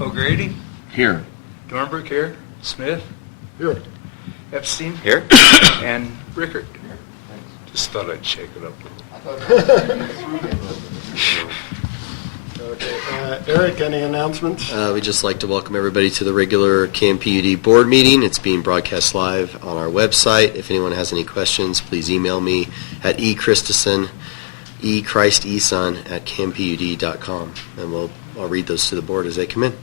O'Grady? Here. Dornbrook here. Smith? Here. Epstein? Here. And Rickard? Just thought I'd shake it up a little. Okay. Eric, any announcements? We'd just like to welcome everybody to the regular KMPUD Board meeting. It's being broadcast live on our website. If anyone has any questions, please email me at echristeson@kmpud.com, and I'll read those to the board as they come in.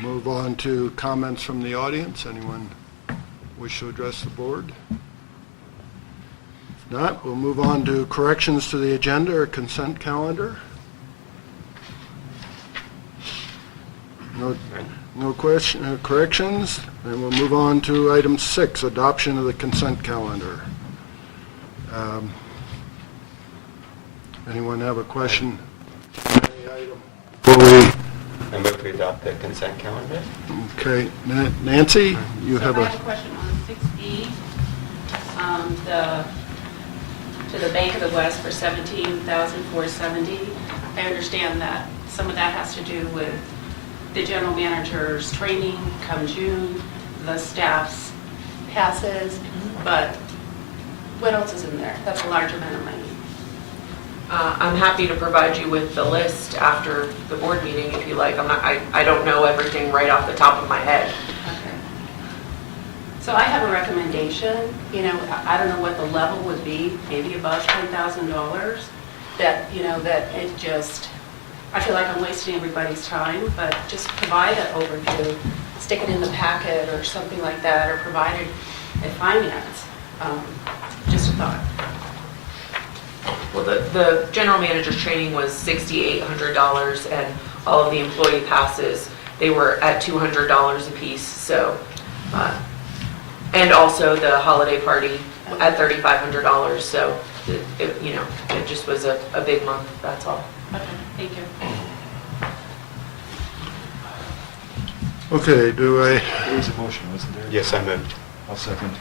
Move on to comments from the audience. Anyone wish to address the board? If not, we'll move on to corrections to the agenda or consent calendar. No corrections. Then we'll move on to item 6, adoption of the consent calendar. Anyone have a question? I move we adopt the consent calendar. Okay, Nancy, you have I have a question on 6E, to the Bank of the West for $17,470. I understand that some of that has to do with the general manager's training come June, the staff's passes, but what else is in there? That's a large amount of money. I'm happy to provide you with the list after the board meeting if you like. I don't know everything right off the top of my head. Okay. So I have a recommendation, I don't know what the level would be, maybe above $10,000, that it just, I feel like I'm wasting everybody's time, but just provide an overview, stick it in the packet or something like that, or provide it at finance. Just a thought. Well, the general manager's training was $6,800, and all of the employee passes, they were at $200 a piece. So, and also the holiday party at $3,500. So, it just was a big month. That's all. Okay, thank you. Okay, There was a motion, wasn't there? Yes, I moved. I'll second.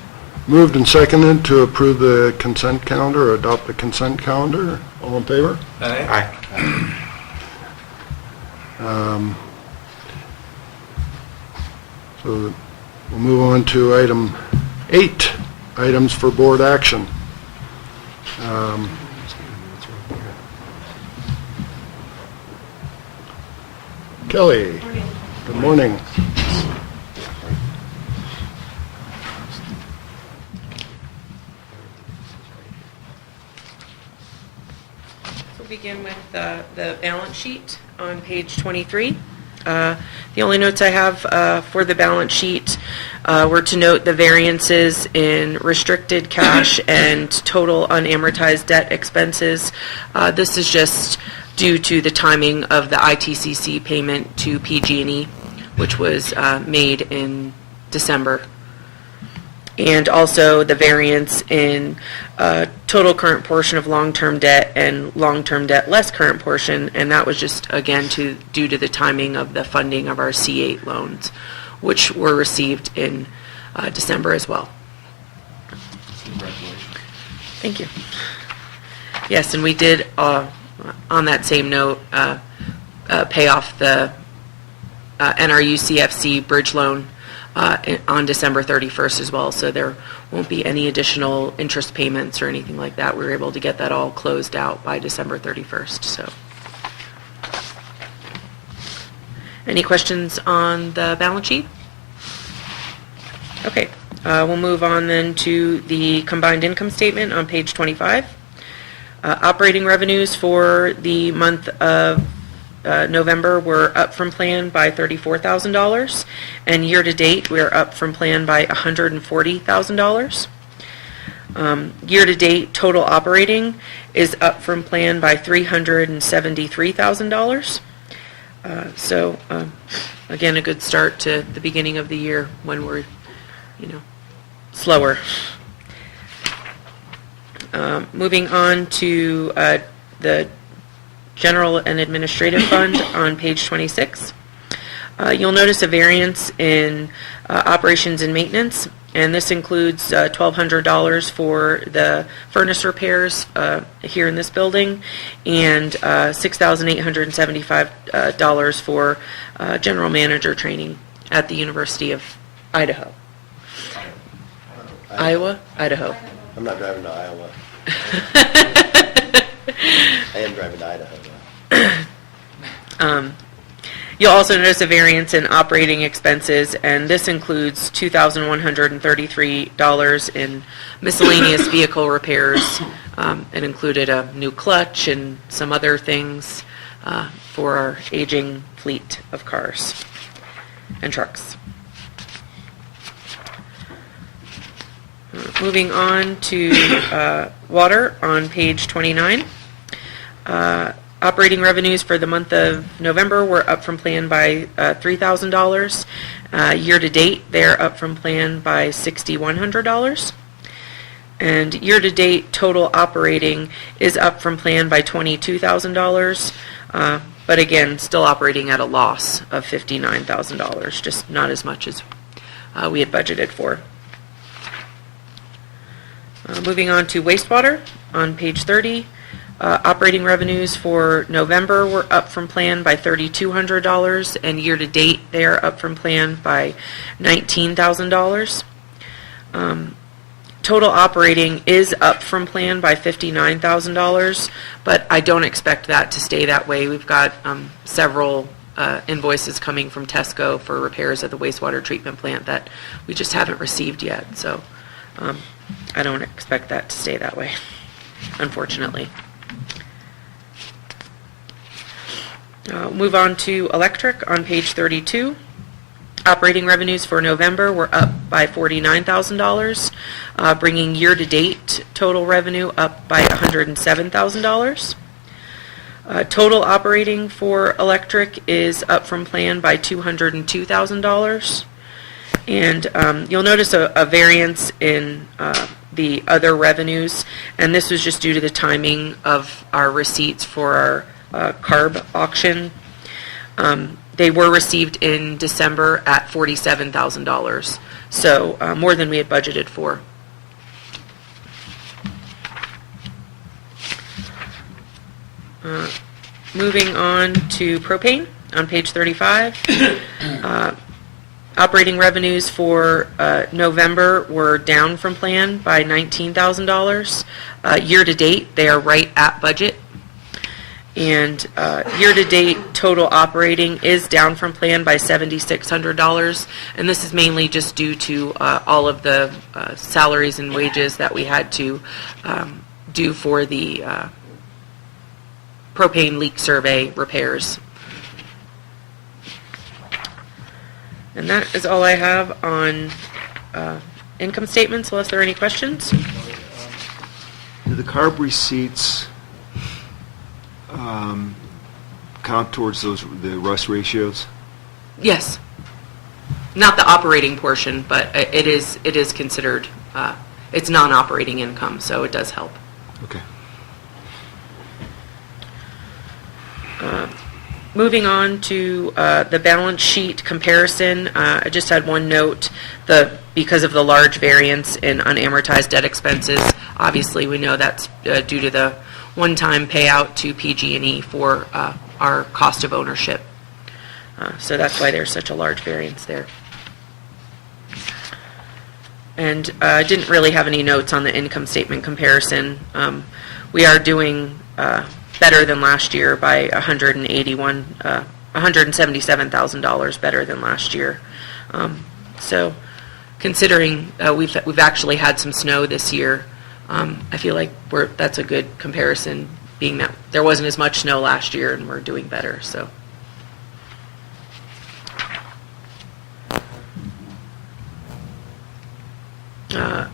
moved and seconded to approve the consent calendar or adopt the consent calendar? All in favor? Aye. So we'll move on to item 8, items for board action. Kelly, good morning. We'll begin with the balance sheet on page 23. The only notes I have for the balance sheet were to note the variances in restricted cash and total unamortized debt expenses. This is just due to the timing of the ITCC payment to PG&E, which was made in December. And also the variance in total current portion of long-term debt and long-term debt less current portion, and that was just, again, due to the timing of the funding of our C8 loans, which were received in December as well. Congratulations. Thank you. Yes, and we did, on that same note, pay off the NRU CFC bridge loan on December 31st as well, so there won't be any additional interest payments or anything like that. We were able to get that all closed out by December 31st. So, any questions on the balance sheet? Okay, we'll move on then to the combined income statement on page 25. Operating revenues for the month of November were up from plan by $34,000, and year to date we're up from plan by $140,000. Year to date total operating is up from plan by $373,000. So again, a good start to the beginning of the year when we're slower. Moving on to the General and Administrative Fund on page 26. You'll notice a variance in operations and maintenance. and this includes $1,200 for the furnace repairs here in this building, and $6,875 for general manager training at the University of Idaho. Iowa? Idaho. I'm not driving to Iowa. I am driving to Idaho, though. You'll also notice a variance in operating expenses, and this includes $2,133 in miscellaneous vehicle repairs. It included a new clutch and some other things for our aging fleet of cars and trucks. Moving on to water on page 29. Operating revenues for the month of November were up from plan by $3,000. Year-to-date, they're up from plan by $6,100. And year-to-date total operating is up from plan by $22,000, but again, still operating at a loss of $59,000, just not as much as we had budgeted for. Moving on to wastewater on page 30. Operating revenues for November were up from plan by $3,200, and year-to-date they are up from plan by $19,000. Total operating is up from plan by $59,000, but I don't expect that to stay that way. We've got several invoices coming from Tesco for repairs at the wastewater treatment plant that we just haven't received yet, so I don't expect that to stay that way, unfortunately. Move on to electric on page 32. Operating revenues for November were up by $49,000, bringing year-to-date total revenue up by $107,000. Total operating for electric is up from plan by $202,000. And you'll notice a variance in the other revenues, and this was just due to the timing of our receipts for our carb auction. They were received in December at $47,000, so more than we had budgeted for. Moving on to propane on page 35. Operating revenues for November were down from plan by $19,000. Year-to-date, they are right at budget. And year-to-date total operating is down from plan by $7,600, and this is mainly just due to all of the salaries and wages that we had to do for the propane leak survey repairs. And that is all I have on income statements, unless there are any questions. Do the carb receipts count towards the rust ratios? Yes. Not the operating portion, but it is considered, it's non-operating income, so it does help. Okay. Moving on to the balance sheet comparison, I just had one note. Because of the large variance in unamortized debt expenses, obviously we know that's due to the one-time payout to PG&E for our cost of ownership. So that's why there's such a large variance there. And I didn't really have any notes on the income statement comparison. We are doing better than last year by $177,000 better than last year. So considering we've actually had some snow this year, I feel like that's a good comparison, being that there wasn't as much snow last year and we're doing better. So.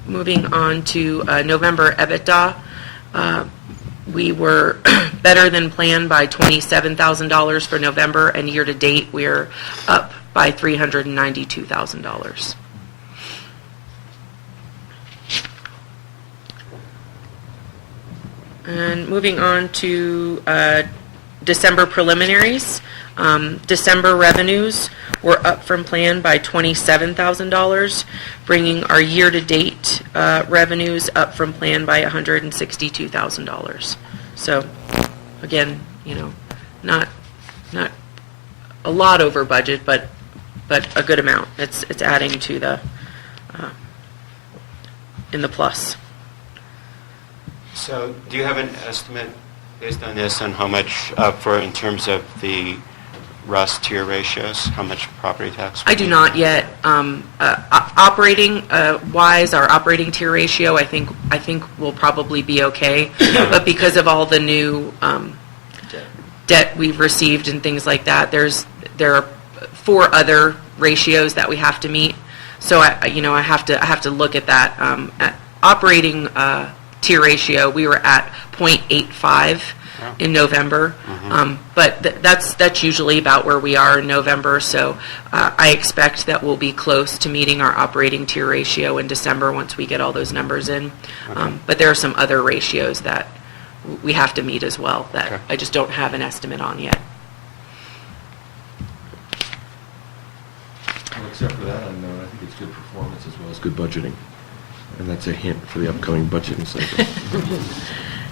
Moving on to November EBITDA, we were better than planned by $27,000 for November, and year-to-date we're up by $392,000. And moving on to December preliminaries. December revenues were up from plan by $27,000, bringing our year-to-date revenues up from plan by $162,000. So, again, not a lot over budget, but a good amount. It's adding to the in the plus. So do you have an estimate based on this on how much, in terms of the Russ tier ratios, how much property tax? I do not yet. Operating wise, our operating tier ratio, I think will probably be okay. But because of all the new debt we've received and things like that, there are 4 other ratios that we have to meet. So I have to look at that. At operating tier ratio, we were at 0.85 in November, but that's usually about where we are in November. So I expect that we'll be close to meeting our operating tier ratio in December once we get all those numbers in. But there are some other ratios that we have to meet as well that I just don't have an estimate on yet. Well, except for that, I think it's good performance as well as good budgeting. And that's a hint for the upcoming budgeting cycle.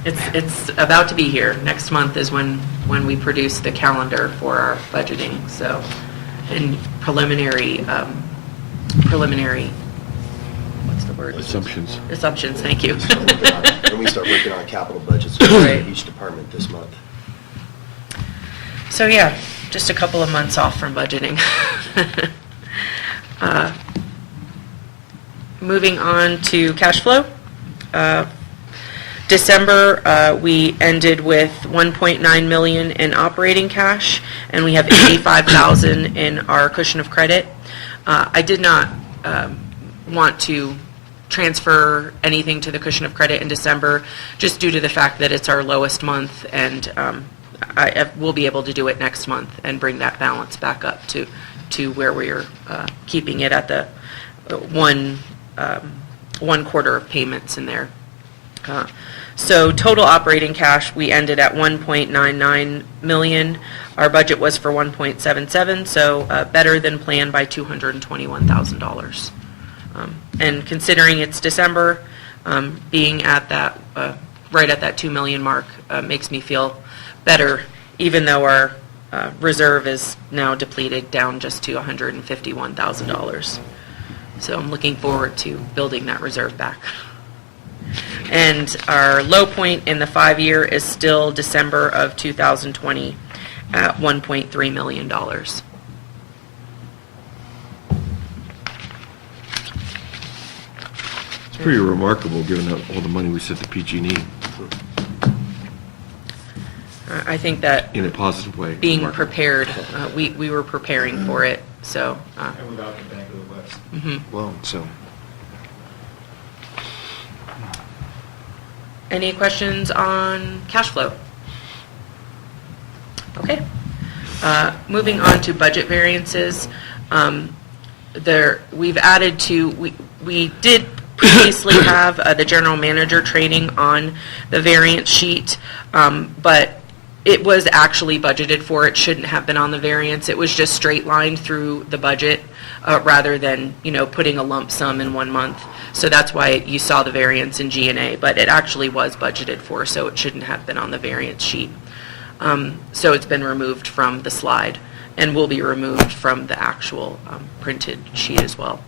It's about to be here. Next month is when we produce the calendar for our budgeting. So, and preliminary, what's the word? Assumptions. Assumptions, thank you. And we start working on capital budgets Right. for each department this month. So yeah, just a couple of months off from budgeting. Moving on to cash flow. December, we ended with $1.9 million in operating cash, and we have $85,000 in our cushion of credit. I did not want to transfer anything to the cushion of credit in December, just due to the fact that it's our lowest month, and I will be able to do it next month and bring that balance back up to where we're keeping it at the one quarter of payments in there. So total operating cash, we ended at $1.99 million. Our budget was for $1.77, so better than planned by $221,000. And considering it's December, being at that right at that $2 million mark makes me feel better, even though our reserve is now depleted down just to $151,000. So I'm looking forward to building that reserve back. And our low point in the 5-year is still December of 2020 at $1.3 million. It's pretty remarkable given all the money we sent to PG&E I think that in a positive way. being Remarkable. prepared, we were preparing for it. So, And without the Bank of the West. Well, so, any questions on cash flow? Okay. Moving on to budget variances. We've added to, we did previously have the general manager training on the variance sheet, but it was actually budgeted for. It shouldn't have been on the variance. It was just straight lined through the budget rather than, putting a lump sum in 1 month. So that's why you saw the variance in G&A, but it actually was budgeted for, so it shouldn't have been on the variance sheet. So it's been removed from the slide and will be removed from the actual printed sheet as well.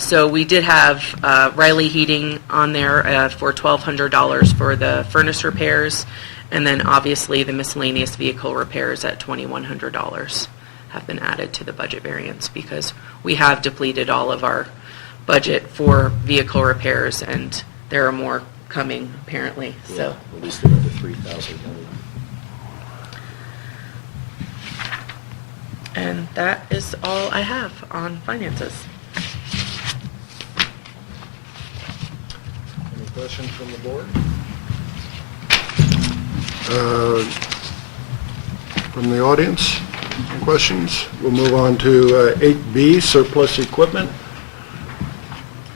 So we did have Riley Heating on there for $1,200 for the furnace repairs, and then obviously the miscellaneous vehicle repairs at $2,100 have been added to the budget variance because we have depleted all of our budget for vehicle repairs, and there are more coming apparently. Yeah, So at least another 3,000 coming. and that is all I have on finances. Any questions from the board? From the audience? Any questions? We'll move on to 8B, surplus equipment.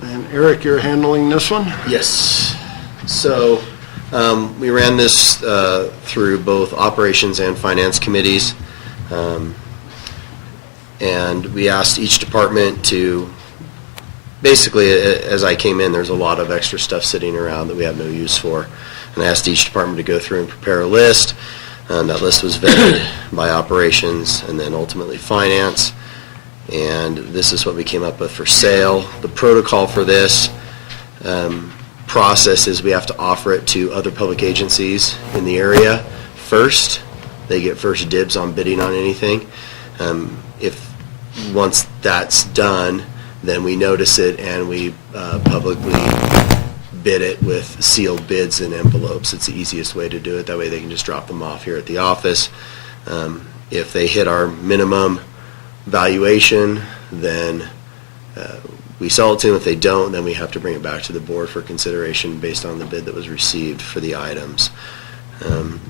And Eric, you're handling this one? Yes. So We ran this through both operations and finance committees. And we asked each department to, basically, as I came in, there's a lot of extra stuff sitting around that we have no use for. And I asked each department to go through and prepare a list. That list was vetted by operations and then ultimately finance. And this is what we came up with for sale. The protocol for this process is we have to offer it to other public agencies in the area first. They get first dibs on bidding on anything. If once that's done, then we notice it and we publicly bid it with sealed bids and envelopes. It's the easiest way to do it. That way they can just drop them off here at the office. If they hit our minimum valuation, then we sell it to them. If they don't, then we have to bring it back to the board for consideration based on the bid that was received for the items.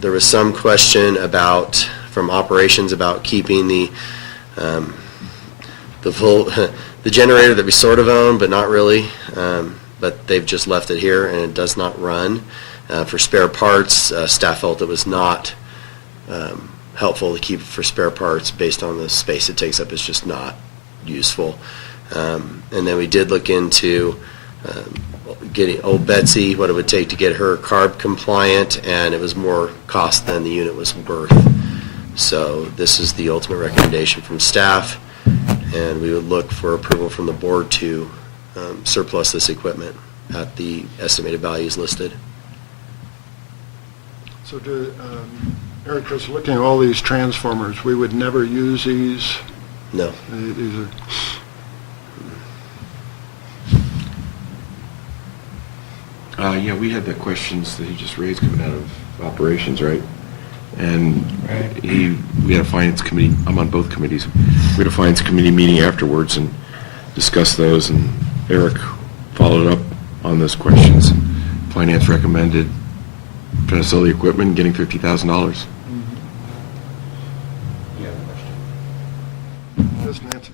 There was some question from operations about keeping the the generator that we sort of own, but not really. But they've just left it here, and it does not run. For spare parts, staff felt it was not helpful to keep for spare parts based on the space it takes up. It's just not useful. And then we did look into getting old Betsy, what it would take to get her CARB compliant, and it was more cost than the unit was worth. So this is the ultimate recommendation from staff, and we would look for approval from the board to surplus this equipment at the estimated values listed. So Eric, just looking at all these transformers, we would never use these? No. These are... Yeah, we had the questions that he just raised coming out of operations, right? And we had a finance committee, I'm on both committees, we had a finance committee meeting afterwards and discussed those, and Eric followed up on those questions. Finance recommended trying to sell the equipment and getting $50,000. Yes, Nancy?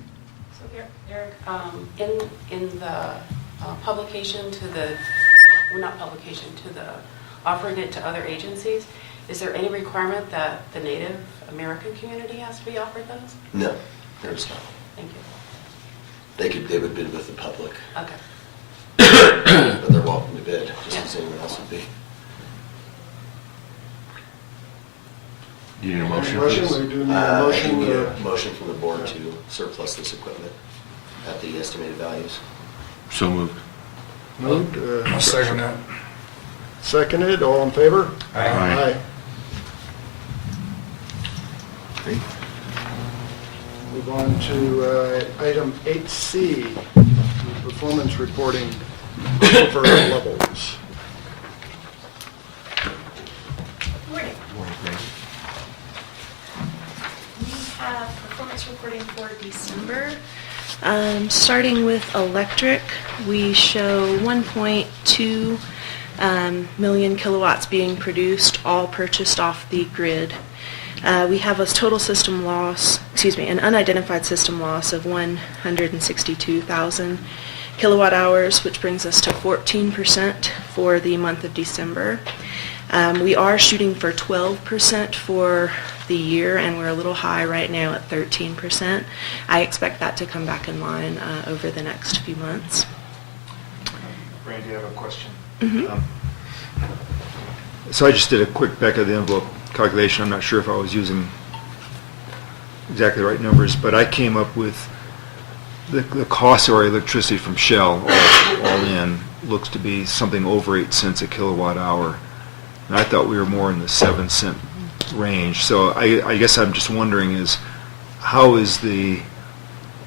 So Eric, in the publication to the, well, not publication, to the offering it to other agencies, is there any requirement that the Native American community has to be offered those? No, there's not. Thank you. They would bid with the public, Okay. but they're welcome to bid, just as anyone else would be. You need a motion? Motion, please? we do need a motion. We need a motion from the board to surplus this equipment at the estimated values. So moved. Moved. I'll second that. Seconded, all in favor? Aye. Okay. Move on to item 8C, performance reporting for levels. Morning. We have performance reporting for December. Starting with electric, we show 1.2 million kilowatts being produced, all purchased off the grid. We have a total system loss, an unidentified system loss of 162,000 kilowatt hours, which brings us to 14% for the month of December. We are shooting for 12% for the year, and we're a little high right now at 13%. I expect that to come back in line over the next few months. Randy, I have a question. So I just did a quick back of the envelope calculation. I'm not sure if I was using exactly the right numbers, but I came up with the cost of our electricity from Shell all in looks to be something over 8 cents a kilowatt hour. And I thought we were more in the 7-cent range. So I guess I'm just wondering is how is the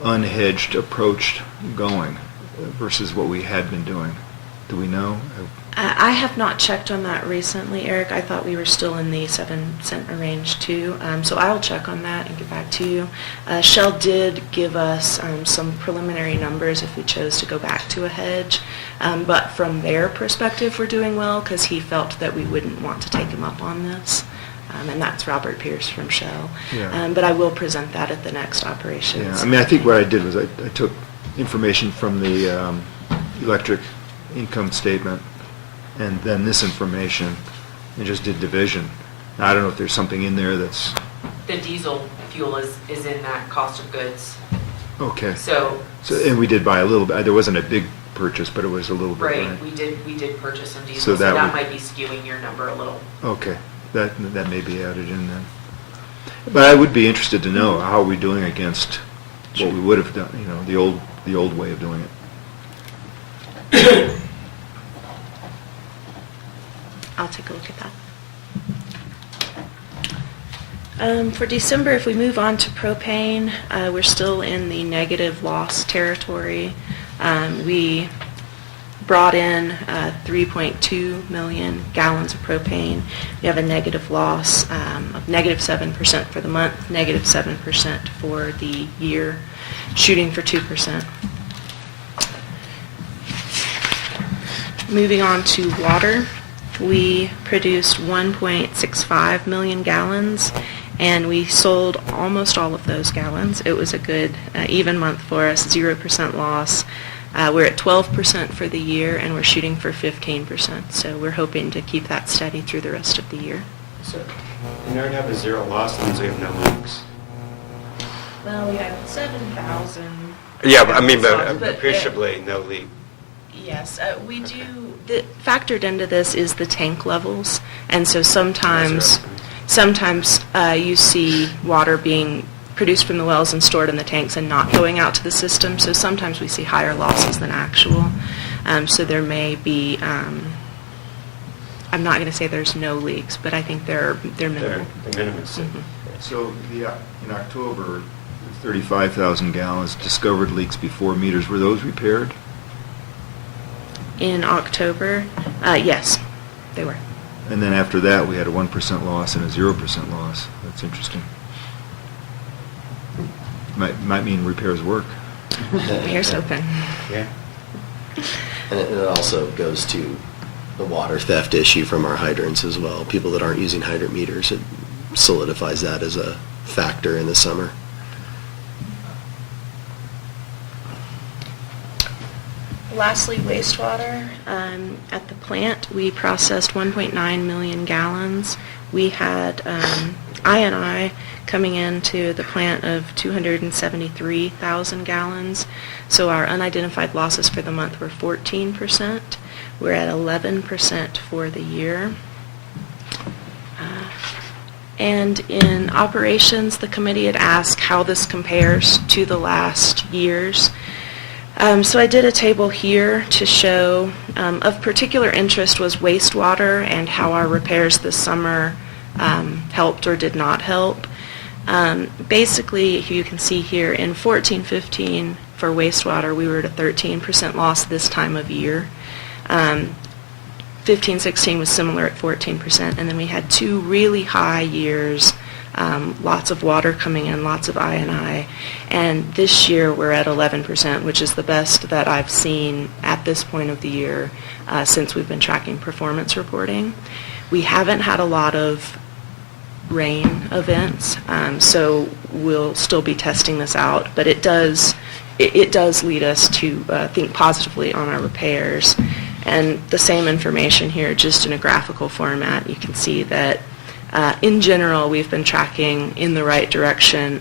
unhedged approach going versus what we had been doing? Do we know? I have not checked on that recently, Eric. I thought we were still in the 7-cent range too. So I'll check on that and get back to you. Shell did give us some preliminary numbers if we chose to go back to a hedge. But from their perspective, we're doing well because he felt that we wouldn't want to take him up on this. And that's Robert Pierce from Shell. Yeah. But I will present that at the next operations. Yeah, I mean, I think what I did was I took information from the electric income statement and then this information, and just did division. Now, I don't know if there's something in there that's, The diesel fuel is in that cost of goods. okay. So, And we did buy a little bit, there wasn't a big purchase, but it was a little bit. right, we did purchase some diesel, So so that that would- might be skewing your number a little. Okay, that may be added in then. But I would be interested to know how we're doing against what we would have done, you know, the old way of doing it. I'll take a look at that. For December, if we move on to propane, we're still in the negative loss territory. We brought in 3.2 million gallons of propane. We have a negative loss of negative 7% for the month, negative 7% for the year, shooting for 2%. Moving on to water, we produced 1.65 million gallons, and we sold almost all of those gallons. It was a good, even month for us, 0% loss. We're at 12% for the year, and we're shooting for 15%. So we're hoping to keep that steady through the rest of the year. So, in order to have a zero loss, means we have no leaks. Well, we had 7,000. Yeah, I mean, but appreciably no leak. Yes, we do. Factored into this is the tank levels, and so sometimes you see water being produced from the wells and stored in the tanks and not going out to the system. So sometimes we see higher losses than actual. So there may be. I'm not going to say there's no leaks, but I think they're minimal. The minimum. So in October, 35,000 gallons discovered leaks before meters. Were those repaired? In October, yes, they were. And then after that, we had a 1% loss and a 0% loss. That's interesting. Might mean repairs work. Here's hoping. Yeah. And it also goes to the water theft issue from our hydrants as well. People that aren't using hydrant meters, it solidifies that as a factor in the summer. Lastly, wastewater. At the plant, we processed 1.9 million gallons. We had I&I coming into the plant of 273,000 gallons. So our unidentified losses for the month were 14%. We're at 11% for the year. And in operations, the committee had asked how this compares to the last years. So I did a table here to show of particular interest was wastewater and how our repairs this summer helped or did not help. Basically, you can see here in 14-15 for wastewater, we were at a 13% loss this time of year. 15-16 was similar at 14%, and then we had two really high years. Lots of water coming in, lots of I&I, and this year we're at 11%, which is the best that I've seen at this point of the year since we've been tracking performance reporting. We haven't had a lot of rain events, so we'll still be testing this out, but it does lead us to think positively on our repairs. And the same information here, just in a graphical format, you can see that in general, we've been tracking in the right direction.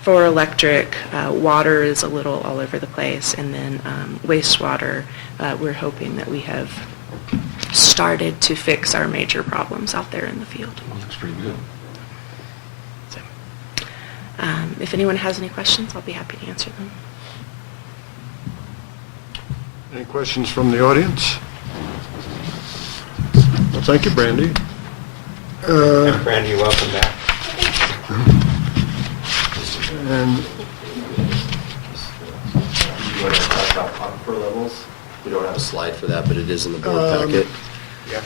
For electric, water is a little all over the place, and then wastewater, we're hoping that we have started to fix our major problems out there in the field. Looks pretty good. So, if anyone has any questions, I'll be happy to answer them. Any questions from the audience? Well, thank you, Brandy. And Brandy, welcome back. And You want to talk about aquifer levels? We don't have a slide for that, but it is in the board packet. yeah,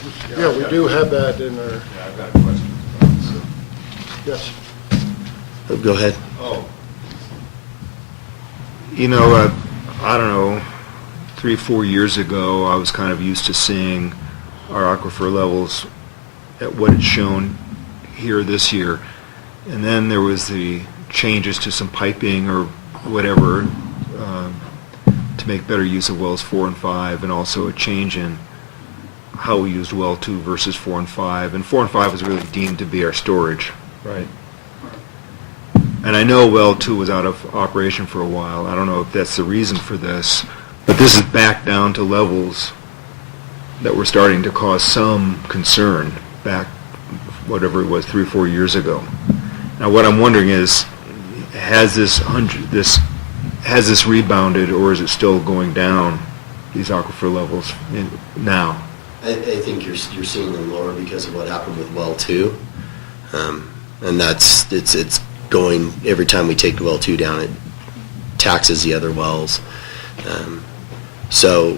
we do have that in our, Yeah, I've got a question about it, so. yes. Go ahead. Oh. You know, I don't know, 3-4 years ago, I was kind of used to seeing our aquifer levels at what it's shown here this year. And then there was the changes to some piping or whatever to make better use of wells 4 and 5, and also a change in how we used well 2 versus 4 and 5, and 4 and 5 was really deemed to be our storage, right? And I know well 2 was out of operation for a while. I don't know if that's the reason for this, but this is back down to levels that were starting to cause some concern back, whatever it was, 3 or 4 years ago. Now, what I'm wondering is, has this rebounded, or is it still going down, these aquifer levels now? I think you're seeing them lower because of what happened with well 2. And it's going, every time we take well 2 down, it taxes the other wells. So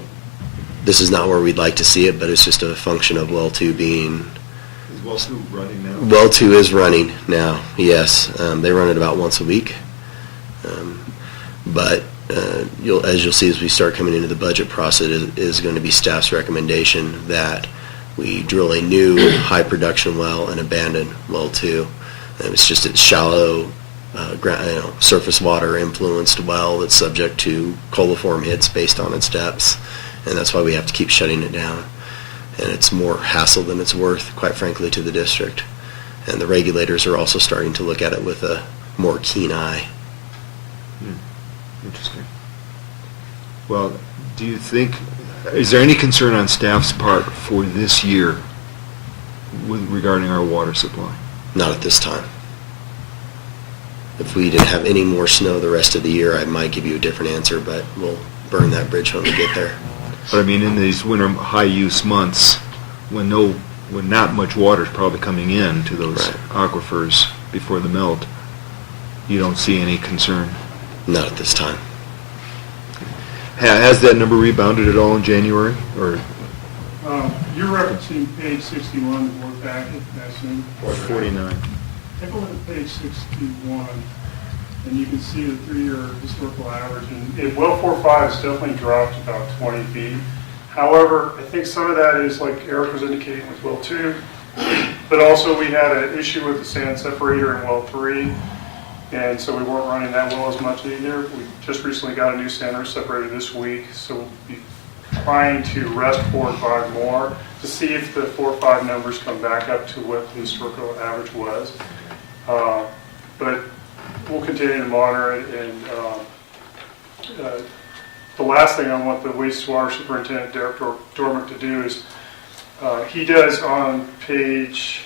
this is not where we'd like to see it, but it's just a function of well 2 being... Is well 2 running now? Well 2 is running now, yes. They run it about once a week. But as you'll see as we start coming into the budget process, it is going to be staff's recommendation that we drill a new high production well and abandon well 2. And it's just a shallow, surface water influenced well that's subject to coliform hits based on its depths, and that's why we have to keep shutting it down. And it's more hassle than it's worth, quite frankly, to the district. And the regulators are also starting to look at it with a more keen eye. Interesting. Well, do you think, is there any concern on staff's part for this year regarding our water supply? Not at this time. If we didn't have any more snow the rest of the year, I might give you a different answer, but we'll burn that bridge when we get there. But I mean, in these winter high-use months, when not much water is probably coming in to those aquifers before the melt, you don't see any concern? Not at this time. Has that number rebounded at all in January, or? You're referencing page 61 of the board packet, I assume? Or 49. Take a look at page 61, and you can see the 3-year historical average. And well 4.5 has definitely dropped about 20 feet. However, I think some of that is, like Eric was indicating, with well 2, but also we had an issue with the sand separator in well 3, and so we weren't running that well as much either. We just recently got a new sand separator this week, so we'll be trying to rest 4 and 5 more to see if the 4 or 5 numbers come back up to what the historical average was. But we'll continue to monitor it, and the last thing I want the wastewater superintendent, Derek Dormick, to do is he does on page,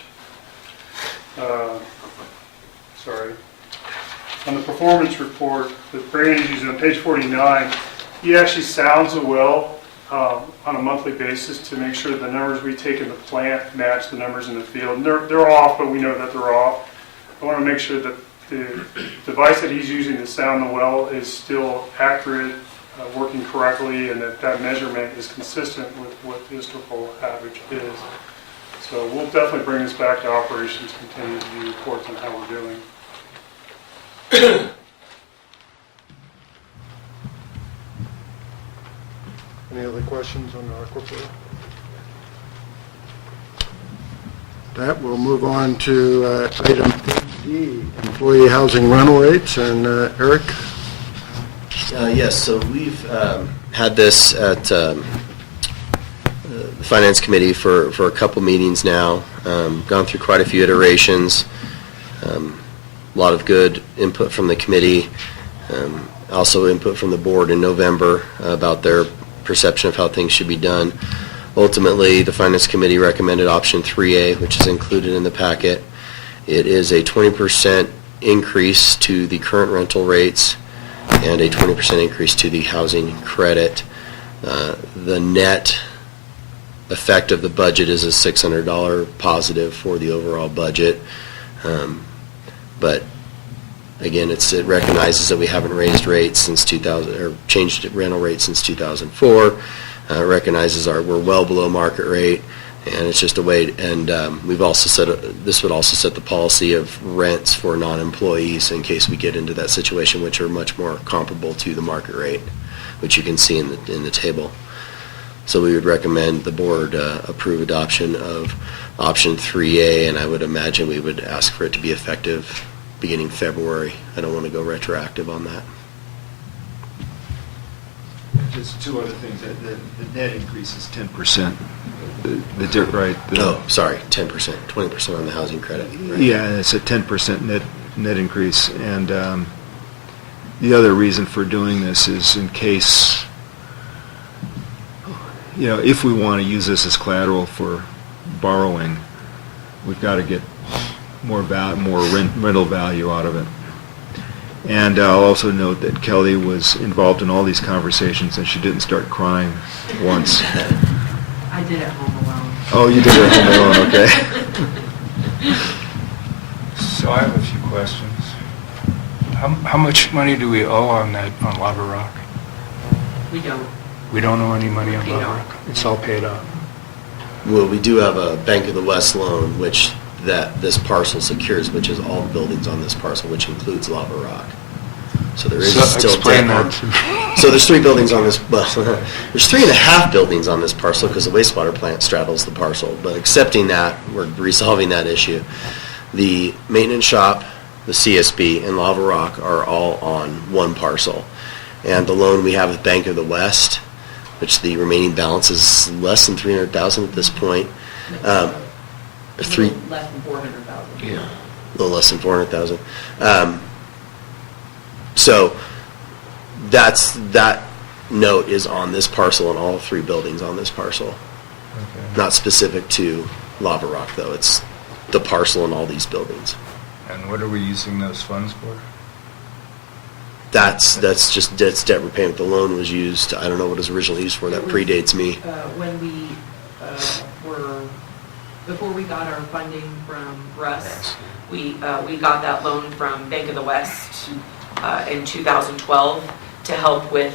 on the performance report that Brandy's using on page 49, he actually sounds a well on a monthly basis to make sure the numbers we take in the plant match the numbers in the field. And they're off, but we know that they're off. I want to make sure that the device that he's using to sound the well is still accurate, working correctly, and that measurement is consistent with what the historical average is. So we'll definitely bring this back to operations, continue to do reports on how we're doing. Any other questions on the aquifer? That we'll move on to item D, employee housing rental rates, and Eric? Yes, so we've had this at the Finance Committee for a couple meetings now, gone through quite a few iterations, a lot of good input from the committee, also input from the board in November about their perception of how things should be done. Ultimately, the Finance Committee recommended option 3A, which is included in the packet. It is a 20% increase to the current rental rates and a 20% increase to the housing credit. The net effect of the budget is a $600 positive for the overall budget. But again, it recognizes that we haven't raised rates since 2000, or changed rental rates since 2004. Recognizes we're well below market rate, and it's just a way. And we've also said this would also set the policy of rents for non-employees in case we get into that situation, which are much more comparable to the market rate, which you can see in the table. So we would recommend the board approve adoption of option 3A, and I would imagine we would ask for it to be effective beginning February. I don't want to go retroactive on that. Just two other things. The net increase is 10%. Right? Oh, sorry, 10%, 20% on the housing credit. Right. Yeah, it's a 10% net increase. And the other reason for doing this is in case, if we want to use this as collateral for borrowing, we've got to get more rental value out of it. And I'll also note that Kelly was involved in all these conversations and she didn't start crying once. I did at home alone. Oh, you did it at home alone, okay. So I have a few questions. How much money do we owe on Lava Rock? We don't. We don't owe any money on Paid Lava off. Rock? It's all paid off? Well, we do have a Bank of the West loan, which this parcel secures, which is all the buildings on this parcel, which includes Lava Rock. So there is So still explain debt on. that to me. So there's 3 buildings on this, well, there's 3.5 buildings on this parcel because the wastewater plant straddles the parcel. But accepting that, we're resolving that issue. The maintenance shop, the CSB, and Lava Rock are all on one parcel. And the loan we have with Bank of the West, which the remaining balance is less than $300,000 at this point. Less than 400,000. Yeah. A little less than 400,000. So that note is on this parcel and all 3 buildings on this parcel. Okay. Not specific to Lava Rock, though. It's the parcel and all these buildings. And what are we using those funds for? That's debt repayment. The loan was used, I don't know what it was originally used for. That predates me. When we before we got our funding from Russ, we got that loan from Bank of the West in 2012 to help with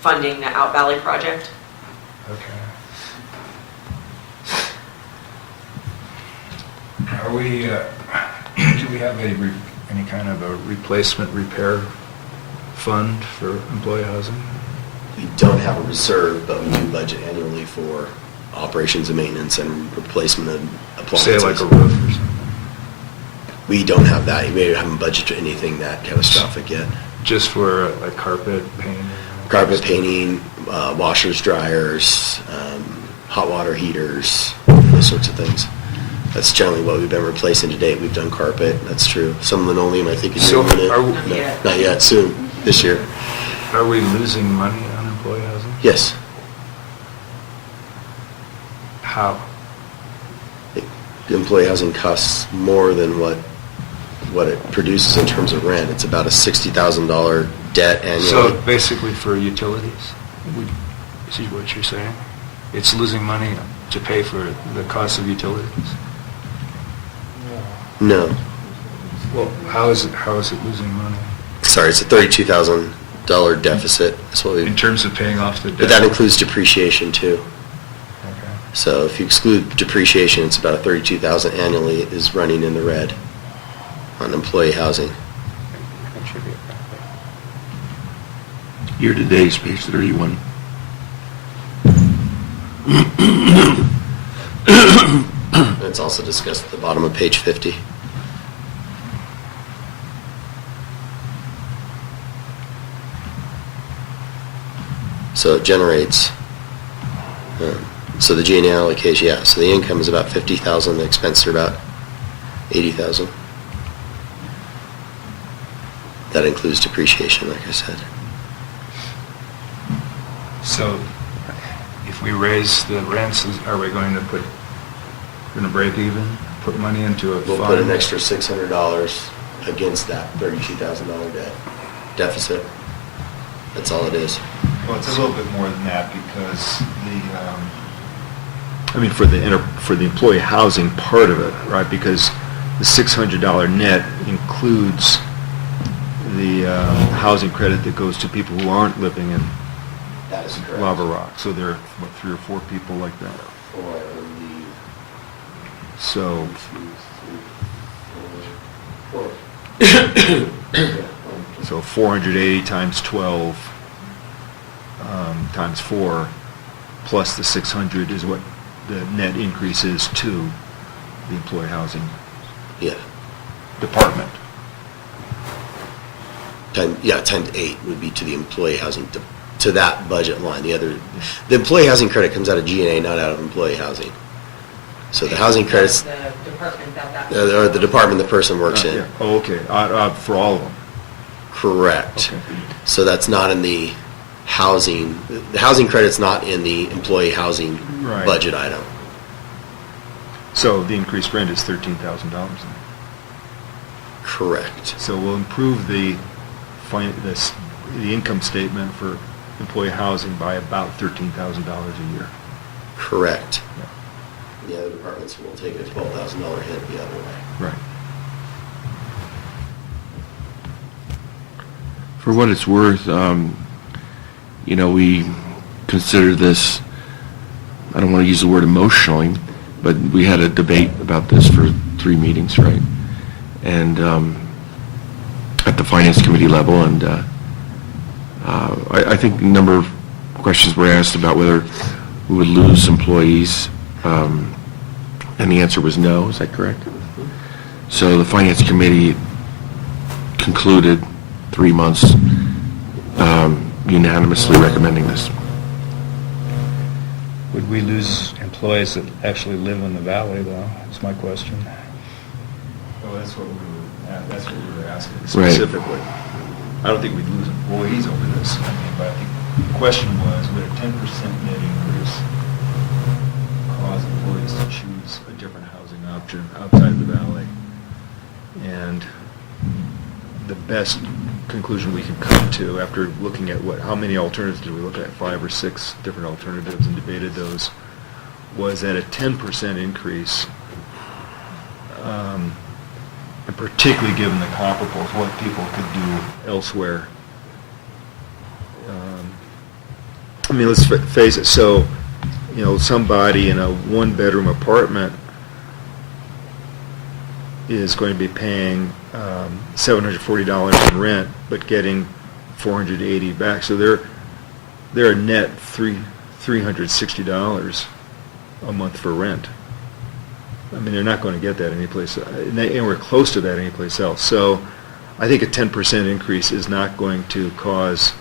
funding the Out Valley project. Okay. Are we, do we have any kind of a replacement repair fund for employee housing? We don't have a reserve, but we do budget annually for operations and maintenance and replacement of appliances. Say like a roof or something? We don't have that. We haven't budgeted anything that catastrophic yet. Just for like carpet painting? Carpet painting, washers, dryers, hot water heaters, those sorts of things. That's generally what we've been replacing to date. We've done carpet, that's true. Some linoleum, I think, is So in it. are we- Not yet. Not yet, soon, this year. Are we losing money on employee housing? Yes. How? Employee housing costs more than what it produces in terms of rent. It's about a $60,000 debt annually. So basically for utilities, is what you're saying? It's losing money to pay for the cost of utilities? No. Well, how is it losing money? Sorry, it's a $32,000 deficit. That's what we. In terms of paying off the debt? But that includes depreciation too. Okay. So if you exclude depreciation, it's about a $32,000 annually is running in the red on employee housing. That should be a profit. Year-to-date is page 31. And it's also discussed at the bottom of page 50. So it generates, so the G&A allocation, yeah, so the income is about 50,000, the expenses are about 80,000. That includes depreciation, like I said. So if we raise the rents, are we going to break even, put money into a fund? We'll put an extra $600 against that $32,000 deficit. That's all it is. Well, it's a little bit more than that because for the employee housing part of it, right? Because the $600 net includes the housing credit that goes to people who aren't living in That is correct. Lava Rock. So there are, 3 or 4 people like that. So, so 480 times 12 times 4 plus the 600 is what the net increase is to the employee housing Yeah. department. Times 8 would be to the employee housing to that budget line. The employee housing credit comes out of G&A, not out of employee housing. So the housing credits, The department that or the department the person works in. Yeah. Oh, okay, for all of them. Correct. Okay. So that's not in the housing, the housing credit's not in the employee housing Right. budget item. So the increased rent is $13,000. Correct. So we'll improve the income statement for employee housing by about $13,000 a year. Correct. The other departments will take a $12,000 hit the other way. Right. For what it's worth, we consider this, I don't want to use the word emotionally, but we had a debate about this for 3 meetings, right? And at the Finance Committee level, and I think a number of questions were asked about whether we would lose employees, and the answer was no. Is that correct? So the Finance Committee concluded 3 months unanimously recommending this. Would we lose employees that actually live in the valley, though, is my question. Oh, that's what we were asking Right. specifically. I don't think we'd lose employees over this. But I think the question was, would a 10% net increase cause employees to choose a different housing option outside of the valley? And the best conclusion we could come to after looking at how many alternatives did we look at, 5 or 6 different alternatives and debated those, was that a 10% increase, and particularly given the comparables, what people could do elsewhere. Let's face it, so, somebody in a 1-bedroom apartment is going to be paying $740 in rent, but getting $480 back. So they're a net $360 a month for rent. They're not going to get that anyplace, anywhere close to that anyplace else. So I think a 10% increase is not going to cause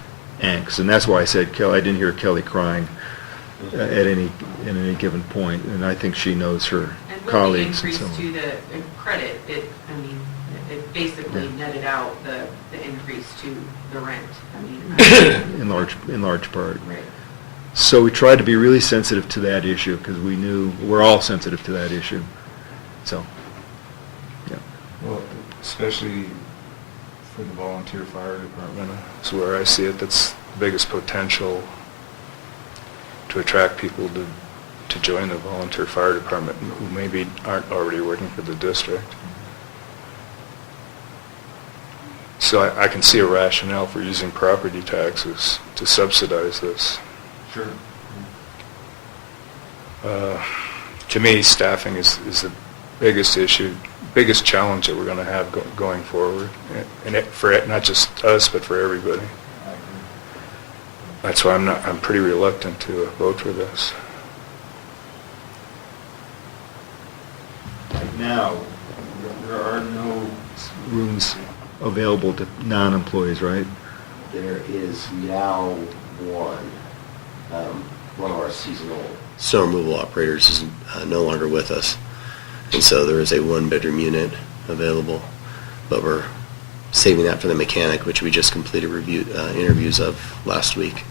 angst, and that's why I said Kelly. I didn't hear Kelly crying at any given point, and I think she knows her colleagues. And with the and so increase to the credit, it basically netted out the increase to the rent. in large part. Right. So we tried to be really sensitive to that issue because we knew we're all sensitive to that issue. So, yeah. Well, especially for the volunteer fire department, is where I see it. That's the biggest potential to attract people to join the volunteer fire department who maybe aren't already working for the district. So I can see a rationale for using property taxes to subsidize this. Sure. To me, staffing is the biggest issue, biggest challenge that we're going to have going forward, and for not just us, but for everybody. That's why I'm pretty reluctant to vote for this. Right now, there are no rooms available to non-employees, right? There is now one of our seasonal snow removal operators is no longer with us. And so there is a 1-bedroom unit available, but we're saving that for the mechanic, which we just completed interviews of last week,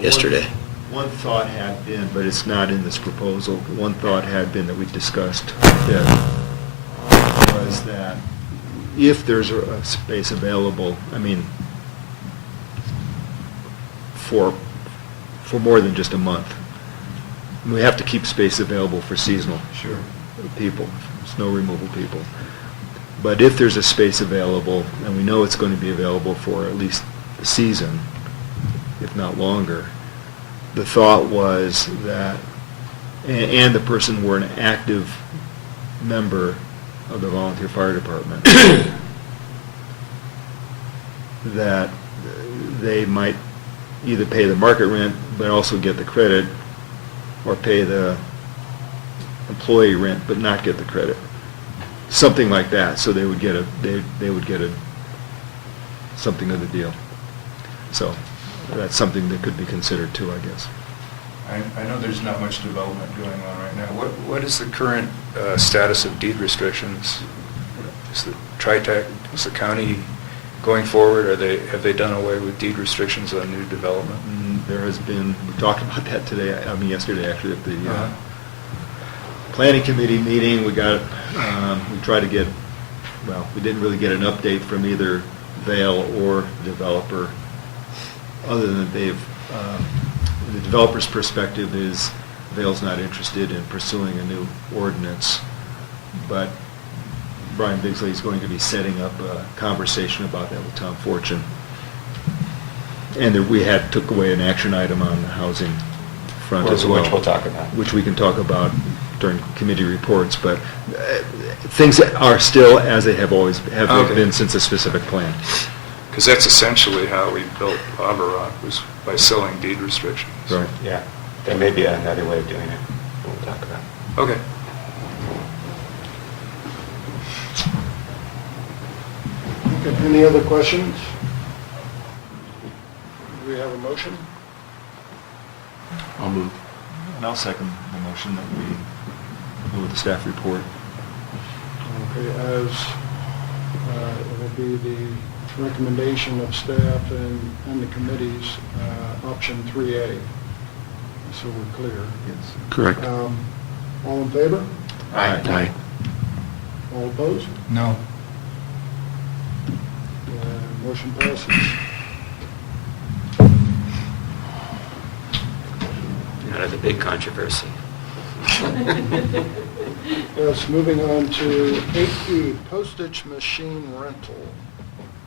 yesterday. One thought had been, but it's not in this proposal, one thought had been that we discussed that was that if there's a space available, for more than just a month, we have to keep space available for seasonal people, snow removal people. But if there's a space available, and we know it's going to be available for at least the season, if not longer, the thought was that, and the person were an active member of the volunteer fire department, that they might either pay the market rent but also get the credit, or pay the employee rent but not get the credit. Something like that, so they would get something of the deal. So that's something that could be considered too, I guess. I know there's not much development going on right now. What is the current status of deed restrictions? Is the TriTech, is the county going forward, have they done away with deed restrictions on new development? There has been, we talked about that today, yesterday actually, at the Uh-huh. planning committee meeting. We got, we tried to get, well, we didn't really get an update from either Vail or developer, other than they've, the developer's perspective is Vail's not interested in pursuing a new ordinance, but Brian Bigsley is going to be setting up a conversation about that with Tom Fortune. And we took away an action item on the housing front as well. Which we'll talk about. Which we can talk about during committee reports, but things are still as they have always Okay. been since a specific plan. Because that's essentially how we built Lava Rock, was by selling deed restrictions. Right. Yeah, there may be another way of doing it, that we'll talk about. Okay. Okay, any other questions? Do we have a motion? I'll move. And I'll second the motion that we go with the staff report. Okay, as it will be the recommendation of staff and the committees, option 3A, so we're clear. Yes. Correct. All in favor? Aye. All opposed? No. Motion passes. Out of the big controversy. Yes, moving on to 8E, postage machine rental.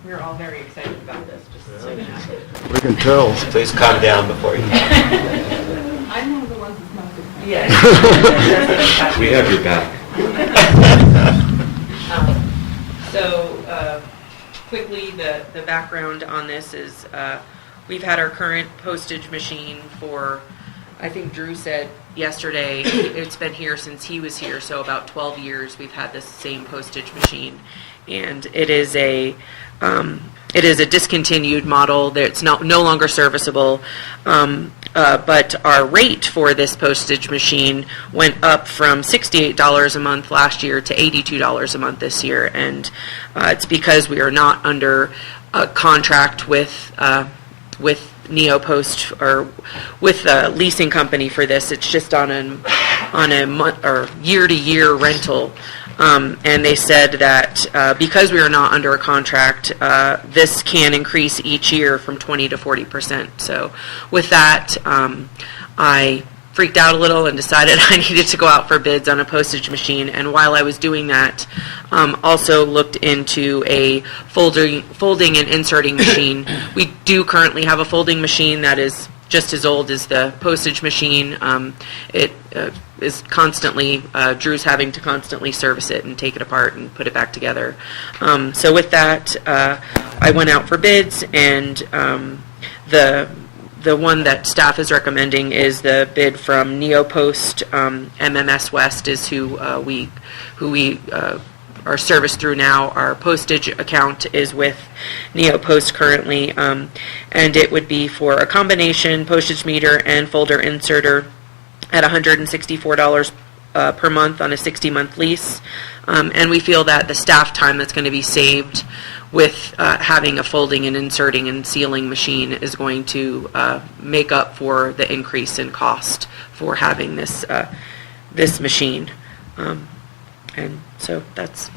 We're all very excited about this, just so you know. We can tell. Please calm down before you. I'm one of the ones that's not good. Yes. We have your back. So, quickly, the background on this is, we've had our current postage machine for, I think Drew said yesterday, it's been here since he was here, so about 12 years we've had this same postage machine. And it is a discontinued model. It's no longer serviceable. But our rate for this postage machine went up from $68 a month last year to $82 a month this year. And it's because we are not under a contract with Neopost or with a leasing company for this. It's just on a month or year-to-year rental. And they said that because we are not under a contract, this can increase each year from 20 to 40%. So with that, I freaked out a little and decided I needed to go out for bids on a postage machine. And while I was doing that, also looked into a folding and inserting machine. We do currently have a folding machine that is just as old as the postage machine. It is constantly, Drew's having to constantly service it and take it apart and put it back together. So with that, I went out for bids, and the one that staff is recommending is the bid from Neopost. MMS West is who we are serviced through now. Our postage account is with Neopost currently, and it would be for a combination postage meter and folder inserter at $164 per month on a 60-month lease. And we feel that the staff time that's going to be saved with having a folding and inserting and sealing machine is going to make up for the increase in cost for having this machine. And so that's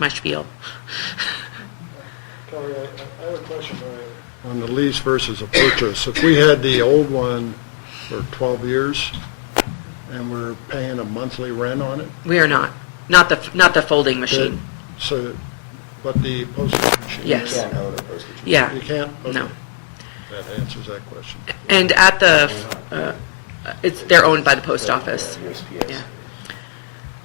my spiel. Kelly, I have a question on the lease versus a purchase. If we had the old one for 12 years and we're paying a monthly rent on it, We are not the folding machine. but the postage machine? Yes. You can't own a postage machine. Yeah. You can't? Okay. No. That answers that question. And at the they're owned by the post office. Yeah.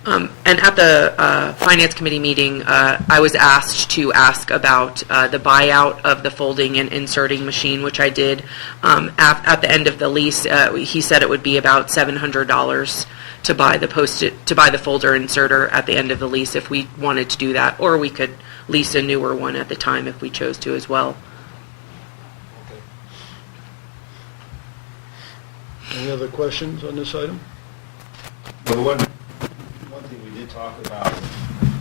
And at the Finance Committee meeting, I was asked to ask about the buyout of the folding and inserting machine, which I did. At the end of the lease, he said it would be about $700 to buy the folder inserter at the end of the lease if we wanted to do that, or we could lease a newer one at the time if we chose to as well. Any other questions on this item? Well, the one thing we did talk about,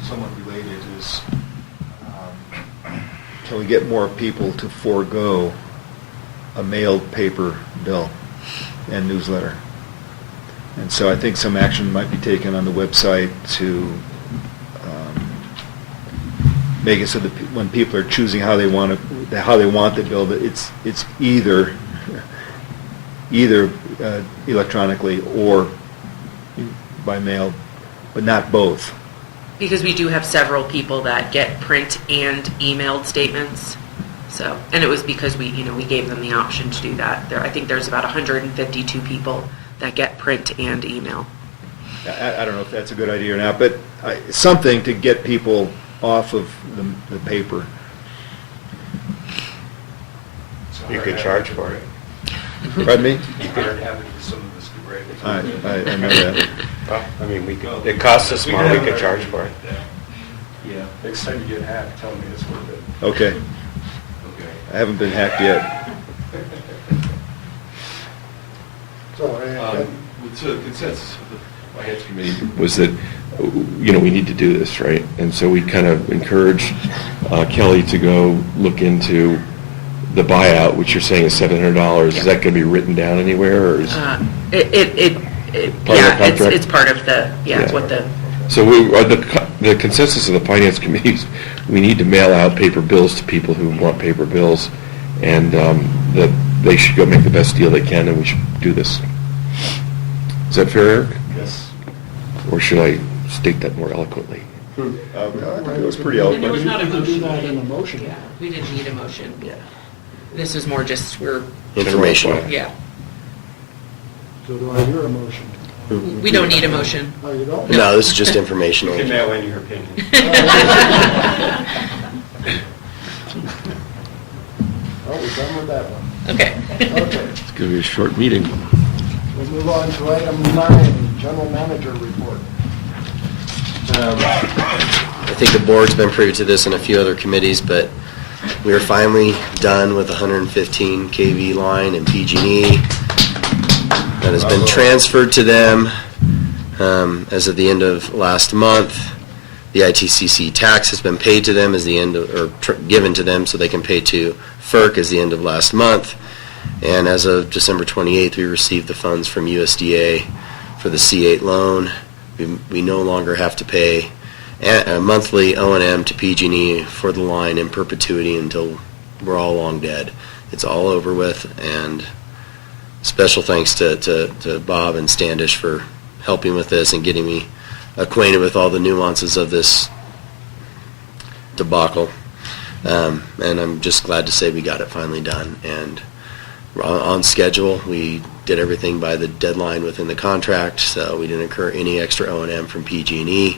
somewhat related, is can we get more people to forego a mailed paper bill and newsletter? And so I think some action might be taken on the website to make it so that when people are choosing how they want the bill, that it's either electronically or by mail, but not both. Because we do have several people that get print and emailed statements. So, and it was because we gave them the option to do that. I think there's about 152 people that get print and email. I don't know if that's a good idea or not, but something to get people off of the paper. You could charge for it. Pardon me? You could have it for some of us to write it. I know that. Well, I mean, it costs us more, we could charge for it. Yeah, next time you get hacked, tell me it's worth it. Okay. Okay. I haven't been hacked yet. So, So the consensus of the Finance Committee was that, we need to do this, right? And so we kind of encouraged Kelly to go look into the buyout, which you're saying is $700. Is that going to be written down anywhere, or is? It's part of the, what the. So the consensus of the Finance Committee is we need to mail out paper bills to people who want paper bills, and that they should go make the best deal they can, and we should do this. Is that fair, Eric? Yes. Or should I state that more eloquently? I think it was pretty eloquent. There was not a You can do that in a motion. motion. Yeah, we didn't need a motion. Yeah. This is more just, Informational. yeah. So do I hear a motion? We don't need a motion. Oh, you don't? No, this is just informational. You can mail in your opinion. Oh, we're done with that one. Okay. Okay, It's going to be a short meeting. we'll move on to item 9, General Manager Report. I think the board's been privy to this and a few other committees, but we are finally done with 115 kV line in PG&E. That has been transferred to them as of the end of last month. The ITCC tax has been paid to them as the end of, or given to them so they can pay to FERC as the end of last month. And as of December 28th, we received the funds from USDA for the C8 loan. We no longer have to pay a monthly O&M to PG&E for the line in perpetuity until we're all long dead. It's all over with, and special thanks to Bob and Standish for helping with this and getting me acquainted with all the nuances of this debacle. And I'm just glad to say we got it finally done. And on schedule, we did everything by the deadline within the contract, so we didn't incur any extra O&M from PG&E.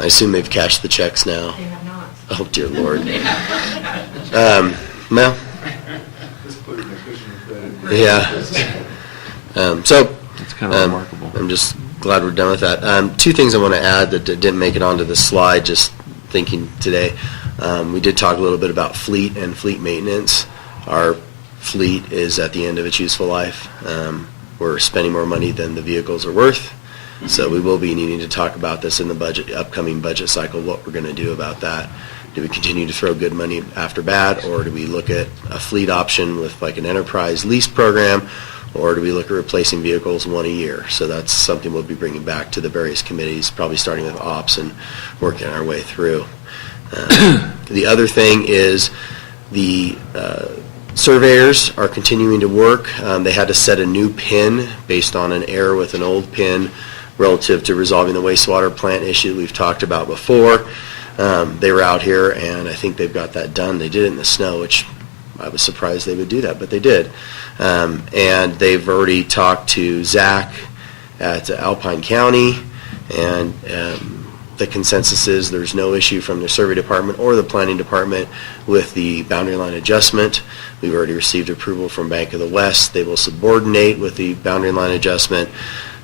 I assume they've cashed the checks now. They have not. Oh, dear Lord. They have. Well, Let's put it in a cushion of yeah. So It's kind of remarkable. I'm just glad we're done with that. Two things I want to add that didn't make it onto the slide, just thinking today. We did talk a little bit about fleet and fleet maintenance. Our fleet is at the end of its useful life. We're spending more money than the vehicles are worth. So we will be needing to talk about this in the upcoming budget cycle, what we're going to do about that. Do we continue to throw good money after bad, or do we look at a fleet option with like an enterprise lease program, or do we look at replacing vehicles one a year? So that's something we'll be bringing back to the various committees, probably starting with ops and working our way through. The other thing is the surveyors are continuing to work. They had to set a new PIN based on an error with an old PIN relative to resolving the wastewater plant issue we've talked about before. They were out here, and I think they've got that done. They did it in the snow, which I was surprised they would do that, but they did. And they've already talked to Zach at Alpine County, and the consensus is there's no issue from the survey department or the planning department with the boundary line adjustment. We've already received approval from Bank of the West. They will subordinate with the boundary line adjustment.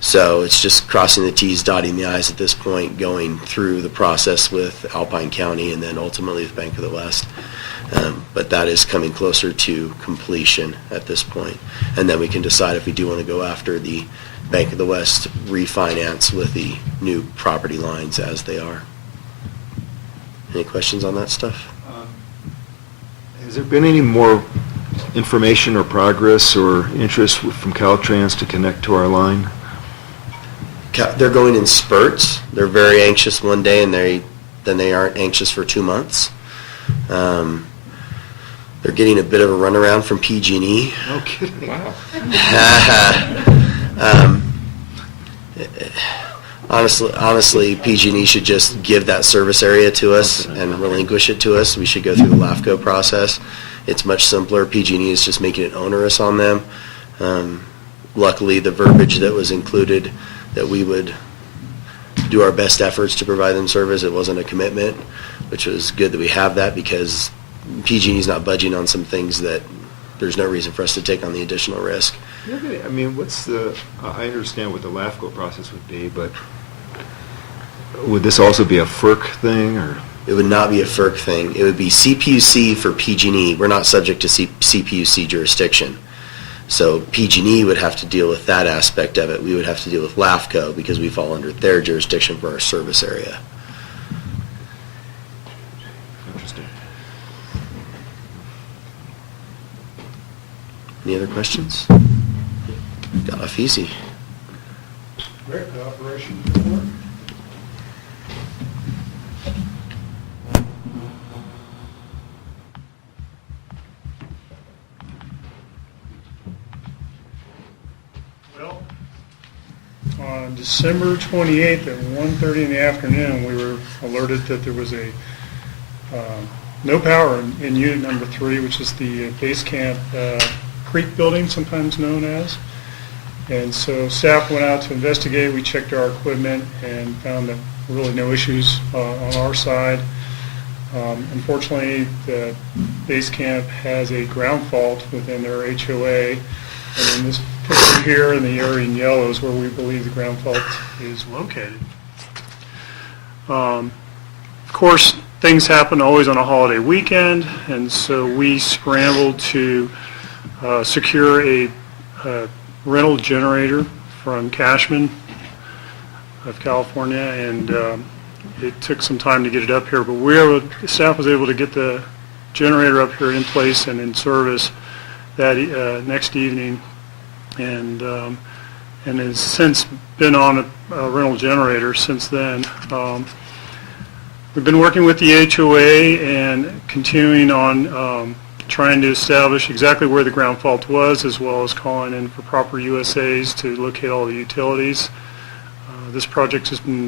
So it's just crossing the T's, dotting the I's at this point, going through the process with Alpine County and then ultimately with Bank of the West. But that is coming closer to completion at this point. And then we can decide if we do want to go after the Bank of the West refinance with the new property lines as they are. Any questions on that stuff? Has there been any more information or progress or interest from Caltrans to connect to our line? They're going in spurts. They're very anxious one day, and then they aren't anxious for 2 months. They're getting a bit of a runaround from PG&E. No kidding. Wow. Honestly, PG&E should just give that service area to us and relinquish it to us. We should go through the LAFCO process. It's much simpler. PG&E is just making it onerous on them. Luckily, the verbiage that was included, that we would do our best efforts to provide them service, it wasn't a commitment, which was good that we have that, because PG&E is not budging on some things that there's no reason for us to take on the additional risk. I mean, I understand what the LAFCO process would be, but would this also be a FERC thing, or? It would not be a FERC thing. It would be CPUC for PG&E. We're not subject to CPUC jurisdiction. So PG&E would have to deal with that aspect of it. We would have to deal with LAFCO because we fall under their jurisdiction for our service area. Interesting. Any other questions? Got off easy. Rick, the operations report? Well, on December 28th at 1:30 in the afternoon, we were alerted that there was no power in unit number 3, which is the base camp creek building, sometimes known as. And so staff went out to investigate. We checked our equipment and found that really no issues on our side. Unfortunately, the base camp has a ground fault within their HOA. And in this picture here, in the area in yellow, is where we believe the ground fault is located. Of course, things happen always on a holiday weekend, and so we scrambled to secure a rental generator from Cashman of California, and it took some time to get it up here, but staff was able to get the generator up here in place and in service that next evening, and has since been on a rental generator since then. We've been working with the HOA and continuing on trying to establish exactly where the ground fault was, as well as calling in for proper USAs to locate all the utilities. This project has been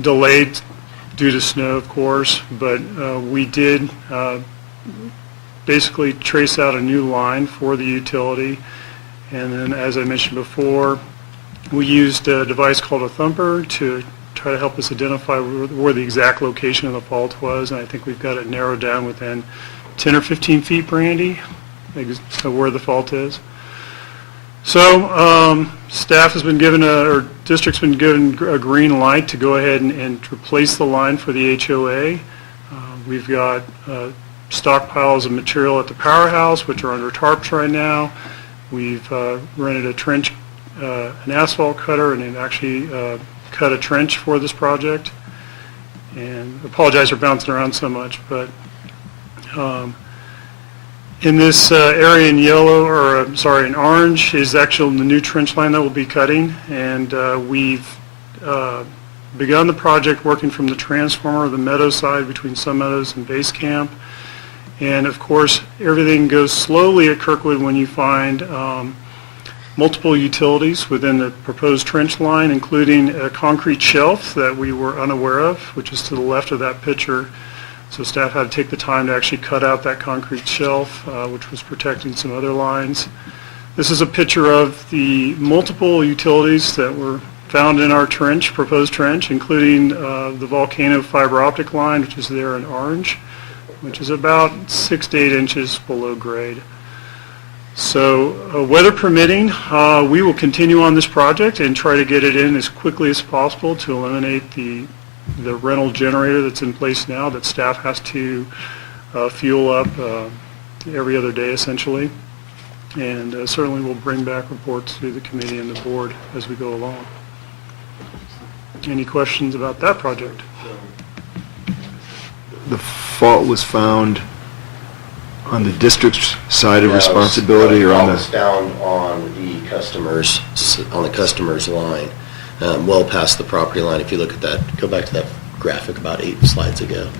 delayed due to snow, of course, but we did basically trace out a new line for the utility, and then, as I mentioned before, we used a device called a thumper to try to help us identify where the exact location of the fault was, and I think we've got it narrowed down within 10 or 15 feet, Brandy, of where the fault is. So staff has been given, or district's been given a green light to go ahead and replace the line for the HOA. We've got stockpiles of material at the powerhouse, which are under tarps right now. We've rented a trench, an asphalt cutter, and it actually cut a trench for this project. And I apologize for bouncing around so much, but in this area in yellow, or in orange, is actually the new trench line that we'll be cutting, and we've begun the project working from the transformer, the meadow side between Sun Meadows and Base Camp. And of course, everything goes slowly at Kirkwood when you find multiple utilities within the proposed trench line, including a concrete shelf that we were unaware of, which is to the left of that picture. So staff had to take the time to actually cut out that concrete shelf, which was protecting some other lines. This is a picture of the multiple utilities that were found in our trench, proposed trench, including the Volcano fiber optic line, which is there in orange, which is about 6 to 8 inches below grade. So weather permitting, we will continue on this project and try to get it in as quickly as possible to eliminate the the rental generator that's in place now that staff has to fuel up every other day essentially. And certainly we'll bring back reports to the committee and the board as we go along. Any questions about that project? The fault was found on the district's side of responsibility or on It was the, found on the customer's line, well past the property line. If you look at that, go back to that graphic about 8 slides ago.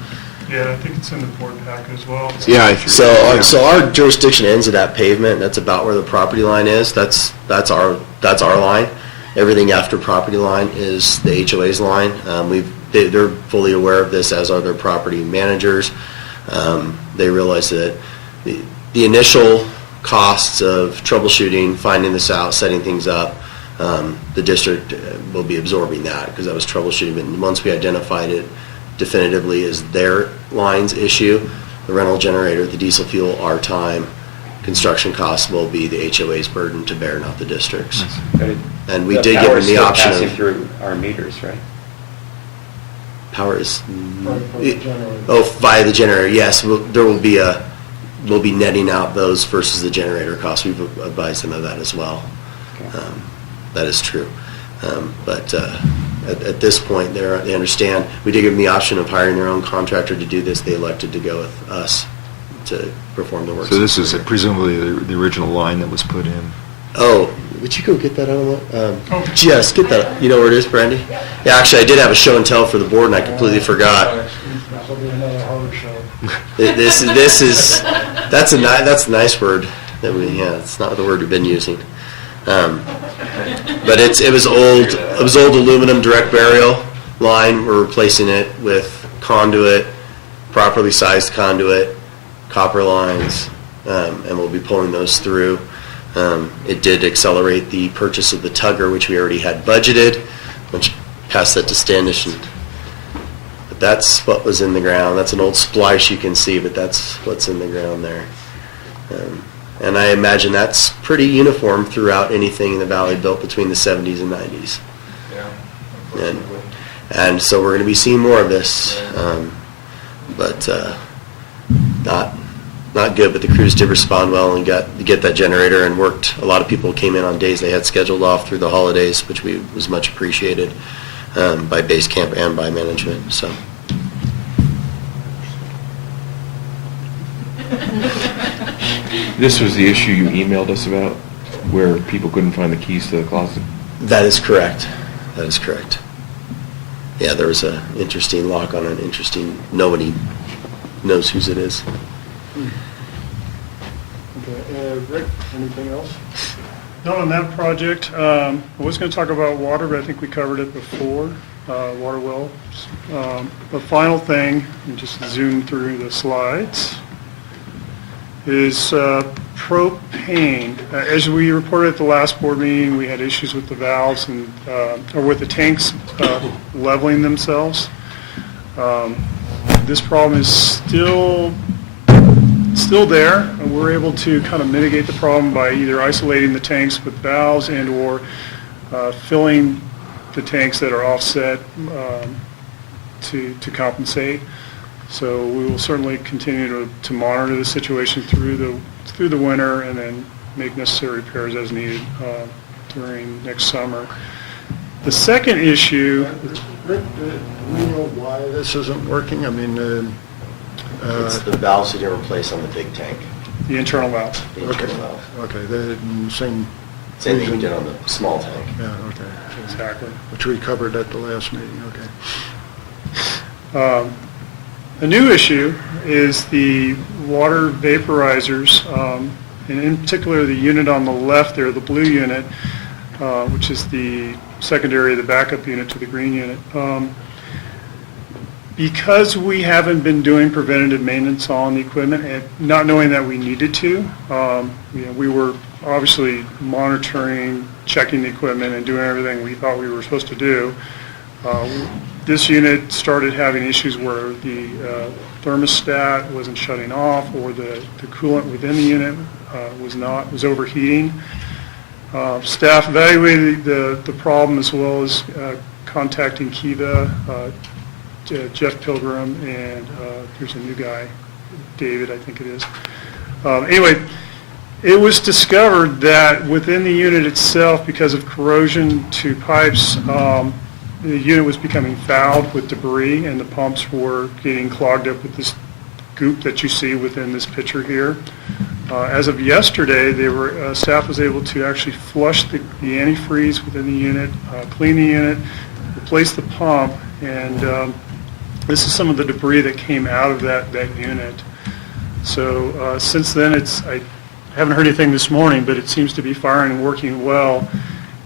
Yeah, I think it's in the board pack as well. yeah. So our jurisdiction ends at that pavement. That's about where the property line is. That's our line. Everything after property line is the HOA's line. They're fully aware of this, as are their property managers. They realize that the initial costs of troubleshooting, finding this out, setting things up, the district will be absorbing that because that was troubleshooting. But once we identified it definitively as their line's issue, the rental generator, the diesel fuel, our time, construction costs will be the HOA's burden to bear, not the district's. And we did give them the option Passing of through our meters, right? power is via the generator. Yes, we'll be netting out those versus the generator costs. We've advised them of that as well. Okay. That is true. But at this point, they understand. We did give them the option of hiring their own contractor to do this. They elected to go with us to perform the work. so this is presumably the original line that was put in. Oh, would you go get that out of the, yes, get that. You know where it is, Brandy? Yeah, actually, I did have a show and tell for the board, and I completely forgot. This is that's a nice word that it's not the word we've been using. But it was old aluminum direct burial line. We're replacing it with conduit, properly sized conduit, copper lines, and we'll be pulling those through. It did accelerate the purchase of the tugger, which we already had budgeted, which passed that to Standish. But that's what was in the ground. That's an old splice you can see, but that's what's in the ground there. And I imagine that's pretty uniform throughout anything in the valley built between the 70s and 90s. Yeah. And so we're going to be seeing more of this, but not good. But the crews did respond well and get that generator and worked. A lot of people came in on days they had scheduled off through the holidays, which was much appreciated by base camp and by management. So. This was the issue you emailed us about, where people couldn't find the keys to the closet? That is correct. That is correct. Yeah, there was an interesting lock on nobody knows whose it is. Okay, Rick, anything else? Not on that project. I was going to talk about water, but I think we covered it before, water wells. The final thing, and just zoom through the slides, is propane. As we reported at the last board meeting, we had issues with the valves and or with the tanks leveling themselves. This problem is still there, and we're able to kind of mitigate the problem by either isolating the tanks with valves and or filling the tanks that are offset to compensate. So we will certainly continue to monitor the situation through the winter and then make necessary repairs as needed during next summer. The second issue... Rick, do we know why this isn't working? I mean... It's the valves you didn't replace on the big tank. The internal valve. The internal valve. Okay, the same Same thing we reason. did on the small tank. Yeah, okay. Exactly. Which we covered at the last meeting, okay. A new issue is the water vaporizers, and in particular the unit on the left there, the blue unit, which is the secondary, the backup unit to the green unit. Because we haven't been doing preventative maintenance on the equipment, and not knowing that we needed to, we were obviously monitoring, checking the equipment, and doing everything we thought we were supposed to do. This unit started having issues where the thermostat wasn't shutting off, or the coolant within the unit was overheating. Staff evaluated the problem as well as contacting Kiva. Jeff Pilgrim, and there's a new guy, David, I think it is. Anyway, it was discovered that within the unit itself, because of corrosion to pipes, the unit was becoming fouled with debris, and the pumps were getting clogged up with this goop that you see within this picture here. As of yesterday, staff was able to actually flush the antifreeze within the unit, clean the unit, replace the pump, and this is some of the debris that came out of that unit. So since then, I haven't heard anything this morning, but it seems to be firing and working well,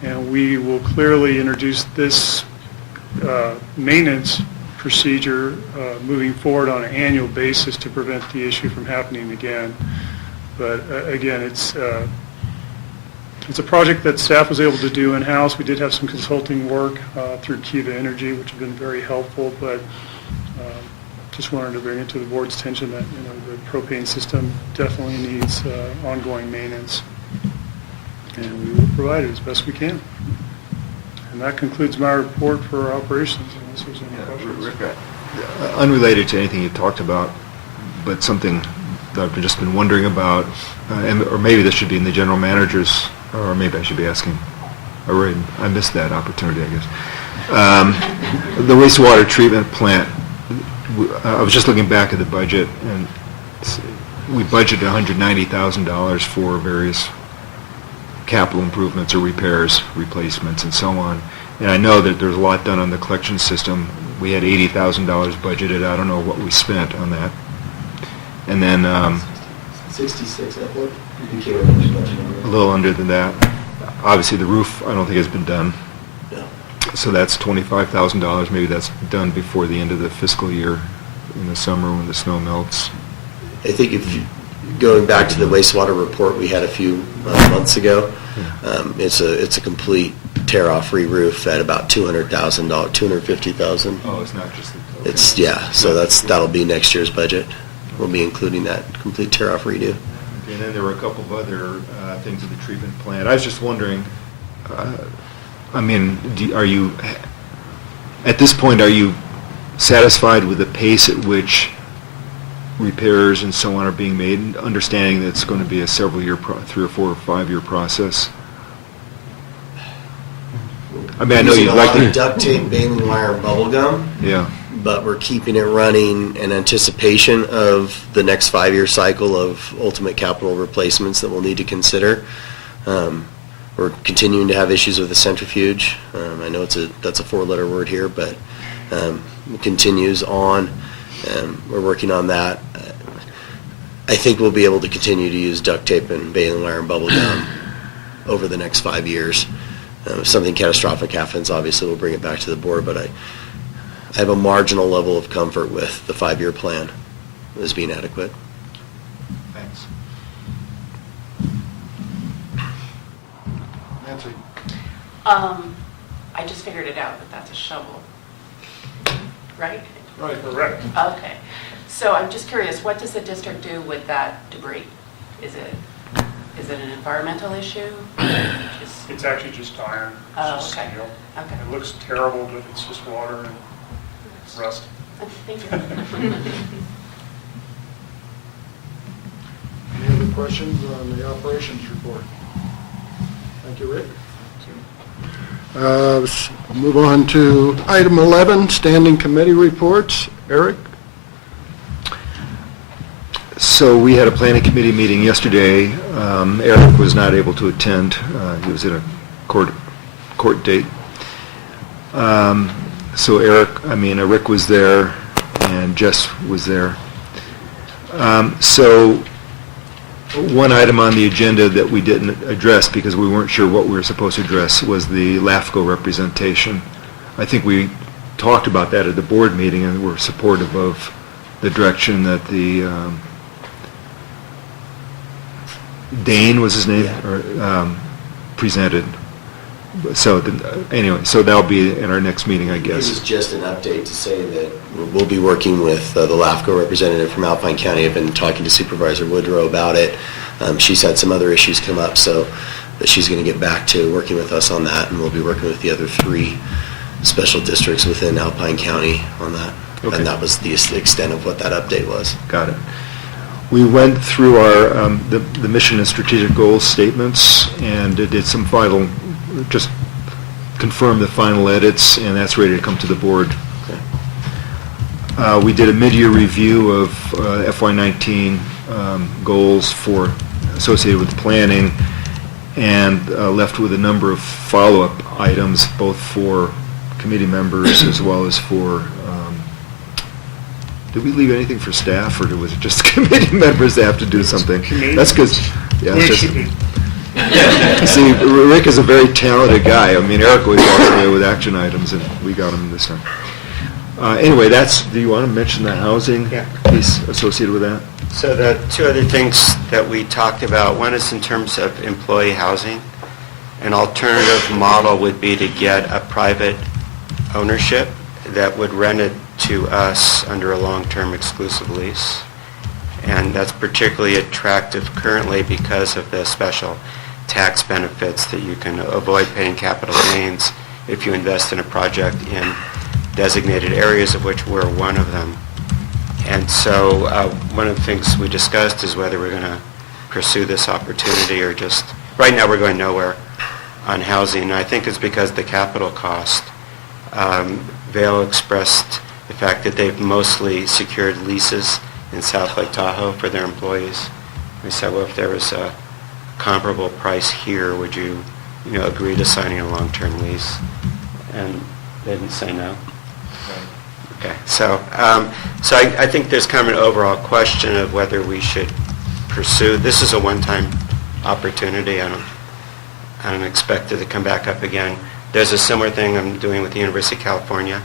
and we will clearly introduce this maintenance procedure moving forward on an annual basis to prevent the issue from happening again. But again, it's a project that staff was able to do in-house. We did have some consulting work through Kiva Energy, which have been very helpful, but just wanted to bring it to the board's attention that the propane system definitely needs ongoing maintenance, and we will provide it as best we can. And that concludes my report for operations, unless there's any questions. Rick, unrelated to anything you talked about, but something that I've just been wondering about, or maybe this should be in the general manager's, or maybe I should be asking. I missed that opportunity, I guess. The wastewater treatment plant. I was just looking back at the budget, and we budgeted $190,000 for various capital improvements or repairs, replacements, and so on. And I know that there's a lot done on the collection system. We had $80,000 budgeted. I don't know what we spent on that. And then 66, I think. a little under than that. Obviously, the roof, I don't think has been done. No. So that's $25,000. Maybe that's done before the end of the fiscal year in the summer when the snow melts. I think going back to the wastewater report we had a few months ago, it's a complete tear-off re-roof at about $200,000, $250,000. Oh, it's not just the... It's, so that'll be next year's budget. We'll be including that complete tear-off redo. Okay, and then there were a couple of other things with the treatment plant. I was just wondering, are you, at this point, are you satisfied with the pace at which repairs and so on are being made, understanding that it's going to be a several-year, 3 or 4 or 5 year process? I mean, I know you'd like to... duct tape, baling wire, and bubble gum. Yeah. But we're keeping it running in anticipation of the next 5-year cycle of ultimate capital replacements that we'll need to consider. We're continuing to have issues with the centrifuge. I know that's a 4-letter word here, but it continues on. We're working on that. I think we'll be able to continue to use duct tape and baling wire and bubble gum over the next 5 years. If something catastrophic happens, obviously we'll bring it back to the board, but I have a marginal level of comfort with the 5-year plan as being adequate. Thanks. Nancy? I just figured it out, but that's a shovel, right? Right, correct. Okay. So I'm just curious, what does the district do with that debris? Is it an environmental issue? It's actually just iron. It's Oh, just okay. steel. Okay. It looks terrible, but it's just water and rust. Thank you. Any other questions on the operations report? Thank you, Rick. Let's move on to item 11, standing committee reports. Eric? So we had a planning committee meeting yesterday. Eric was not able to attend. He was in a court date. So Rick was there and Jess was there. So one item on the agenda that we didn't address because we weren't sure what we were supposed to address was the LAFCO representation. I think we talked about that at the board meeting and we're supportive of the direction that the Dane was his name, presented. So anyway, so that'll be in our next meeting, I guess. This is just an update to say that we'll be working with the LAFCO representative from Alpine County. I've been talking to Supervisor Woodrow about it. She's had some other issues come up, so that she's going to get back to working with us on that, and we'll be working with the other 3 special districts within Alpine County on that. Okay. And that was the extent of what that update was. Got it. We went through our, the mission and strategic goals statements and did some final, just confirm the final edits, and that's ready to come to the board. We did a mid-year review of FY19 goals for associated with planning, and left with a number of follow-up items, both for committee members as well as for, did we leave anything for staff, or was it just committee members that have to do something? That's because, yeah, Well, it it's should be. just, see, Rick is a very talented guy. I mean, Eric always walks away with action items, and we got him this time. Anyway, do you want to mention the housing piece associated with that? So the two other things that we talked about, one is in terms of employee housing. An alternative model would be to get a private ownership that would rent it to us under a long-term exclusive lease. And that's particularly attractive currently because of the special tax benefits that you can avoid paying capital gains if you invest in a project in designated areas, of which we're one of them. And so one of the things we discussed is whether we're going to pursue this opportunity or just, right now we're going nowhere on housing. And I think it's because the capital cost. Vail expressed the fact that they've mostly secured leases in South Lake Tahoe for their employees. We said, well, if there was a comparable price here, would you agree to signing a long-term lease? And they didn't say no. Okay, so I think there's kind of an overall question of whether we should pursue. This is a one-time opportunity. I don't expect it to come back up again. There's a similar thing I'm doing with the University of California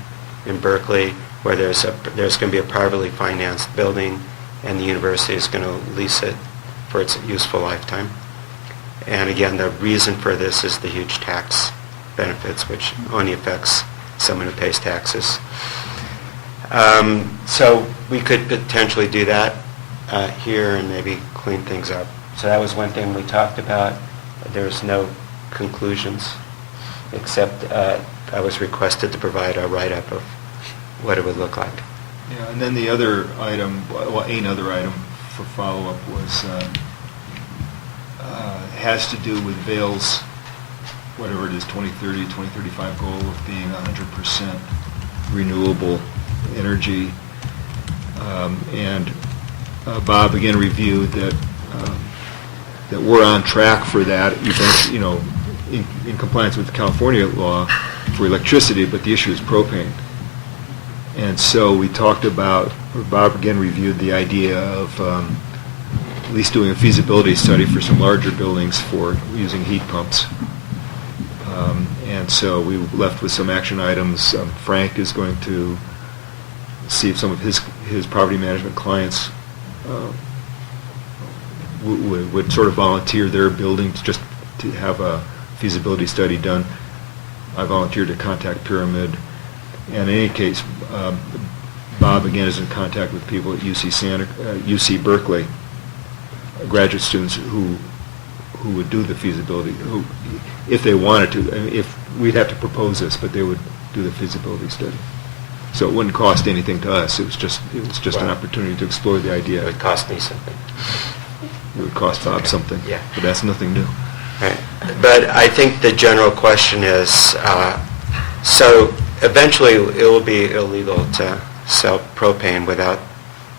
in Berkeley, where there's going to be a privately financed building, and the university is going to lease it for its useful lifetime. And again, the reason for this is the huge tax benefits, which only affects someone who pays taxes. So we could potentially do that here and maybe clean things up. So that was one thing we talked about. There's no conclusions, except I was requested to provide a write-up of what it would look like. Yeah, and then the other item, well, another item for follow-up was, has to do with Vail's, whatever it is, 2030, 2035 goal of being 100% renewable energy. And Bob again reviewed that that we're on track for that, in compliance with the California law for electricity, but the issue is propane. And so we talked about, Bob again reviewed the idea of at least doing a feasibility study for some larger buildings for using heat pumps. And so we left with some action items. Frank is going to see if some of his property management clients would sort of volunteer their buildings just to have a feasibility study done. I volunteered to contact Pyramid. And in any case, Bob again is in contact with people at UC Berkeley, graduate students who would do the feasibility, who, if they wanted to, I mean, if we'd have to propose this, but they would do the feasibility study. So it wouldn't cost anything to us. It was just an opportunity to explore the idea. It would cost me something. It would cost Bob something. Yeah. But that's nothing new. Right. But I think the general question is, so eventually it will be illegal to sell propane without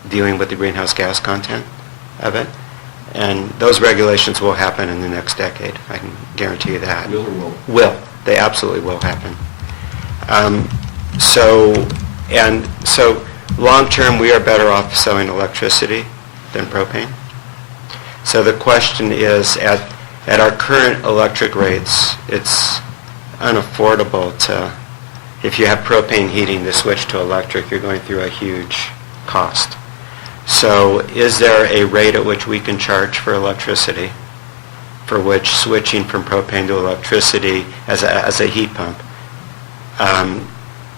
dealing with the greenhouse gas content of it. And those regulations will happen in the next decade. I can guarantee you that. Will or won't? Will. They absolutely will happen. So long term, we are better off selling electricity than propane. So the question is, at our current electric rates, it's unaffordable to, if you have propane heating, to switch to electric, you're going through a huge cost. So is there a rate at which we can charge for electricity, for which switching from propane to electricity as a heat pump,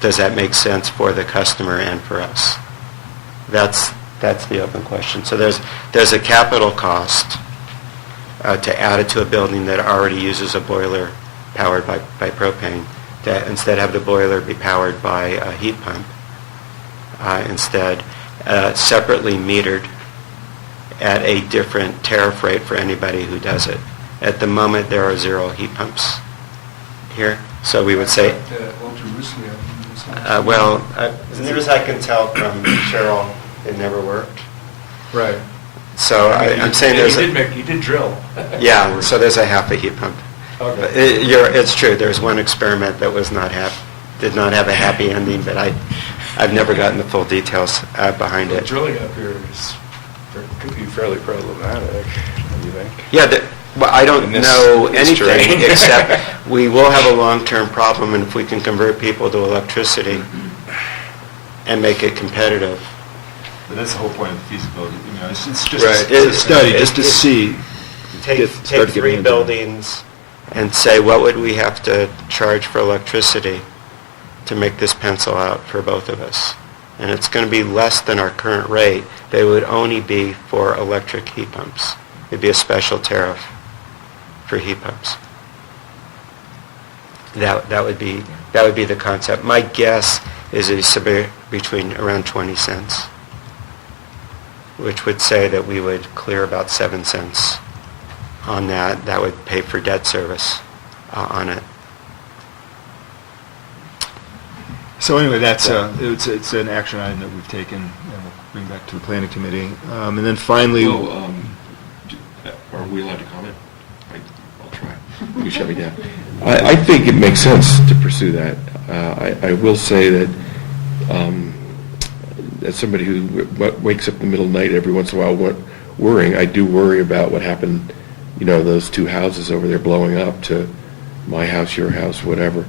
does that make sense for the customer and for us? That's the open question. So there's a capital cost to add it to a building that already uses a boiler powered by propane, to instead have the boiler be powered by a heat pump. instead, separately metered at a different tariff rate for anybody who does it. At the moment, there are 0 heat pumps here, so we would say, well, as near as I can tell from Cheryl, it never worked. Right. So I'm saying there's You did drill. yeah, so there's a half a heat pump. Okay. It's true, there's one experiment that did not have a happy ending, but I've never gotten the full details behind The it. drilling up here could be fairly problematic, don't you think? Yeah, well, I don't In this- know this anything terrain. except we will have a long-term problem, and if we can convert people to electricity and make it competitive. But that's the whole point of feasibility, it's just Right. a study, just to see. Take start 3 getting into it. buildings and say, what would we have to charge for electricity to make this pencil out for both of us? And it's going to be less than our current rate, but it would only be for electric heat pumps. It'd be a special tariff for heat pumps. That would be the concept. My guess is it's between around 20 cents, which would say that we would clear about 7 cents on that. That would pay for debt service on it. So anyway, that's, it's an action item that we've taken, and we'll bring back to the planning committee. And then finally, Well, are we allowed to comment? I'll try. You shut me down. I think it makes sense to pursue that. I will say that as somebody who wakes up in the middle of the night every once in a while worrying, I do worry about what happened, those 2 houses over there blowing up to my house, your house, whatever.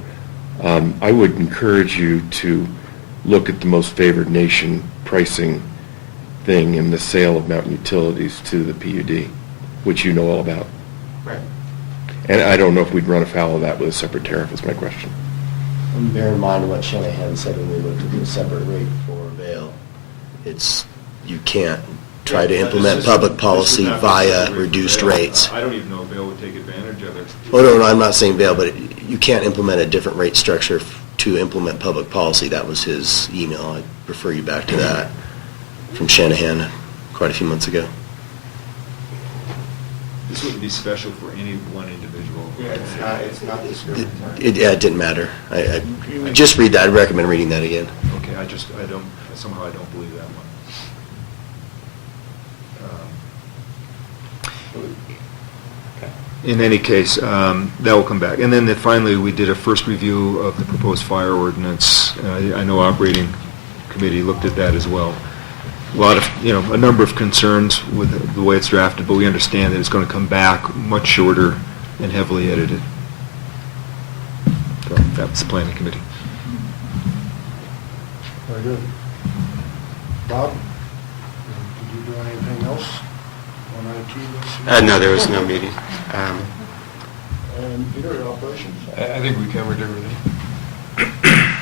I would encourage you to look at the most favored nation pricing thing in the sale of Mountain Utilities to the PUD, which you know all about. Right. And I don't know if we'd run afoul of that with a separate tariff, is my question. And bear in mind what Shanahan said when we looked at the separate rate for Vail. You can't try to implement public policy via reduced rates. I don't even know if Vail would take advantage of it. Oh, no, I'm not saying Vail, but you can't implement a different rate structure to implement public policy. That was his email. I'd refer you back to that from Shanahan quite a few months ago. This wouldn't be special for any one individual. It's not discriminatory. It didn't matter. I just read that. I'd recommend reading that again. Okay, somehow I don't believe that one. In any case, that will come back. And then finally, we did a first review of the proposed fire ordinance. I know operating committee looked at that as well. A number of concerns with the way it's drafted, but we understand that it's going to come back much shorter and heavily edited. So that was the planning committee. Very good. Bob, did you do anything else on IT this year? No, there was no meeting. And Peter, operations, I think we covered everything.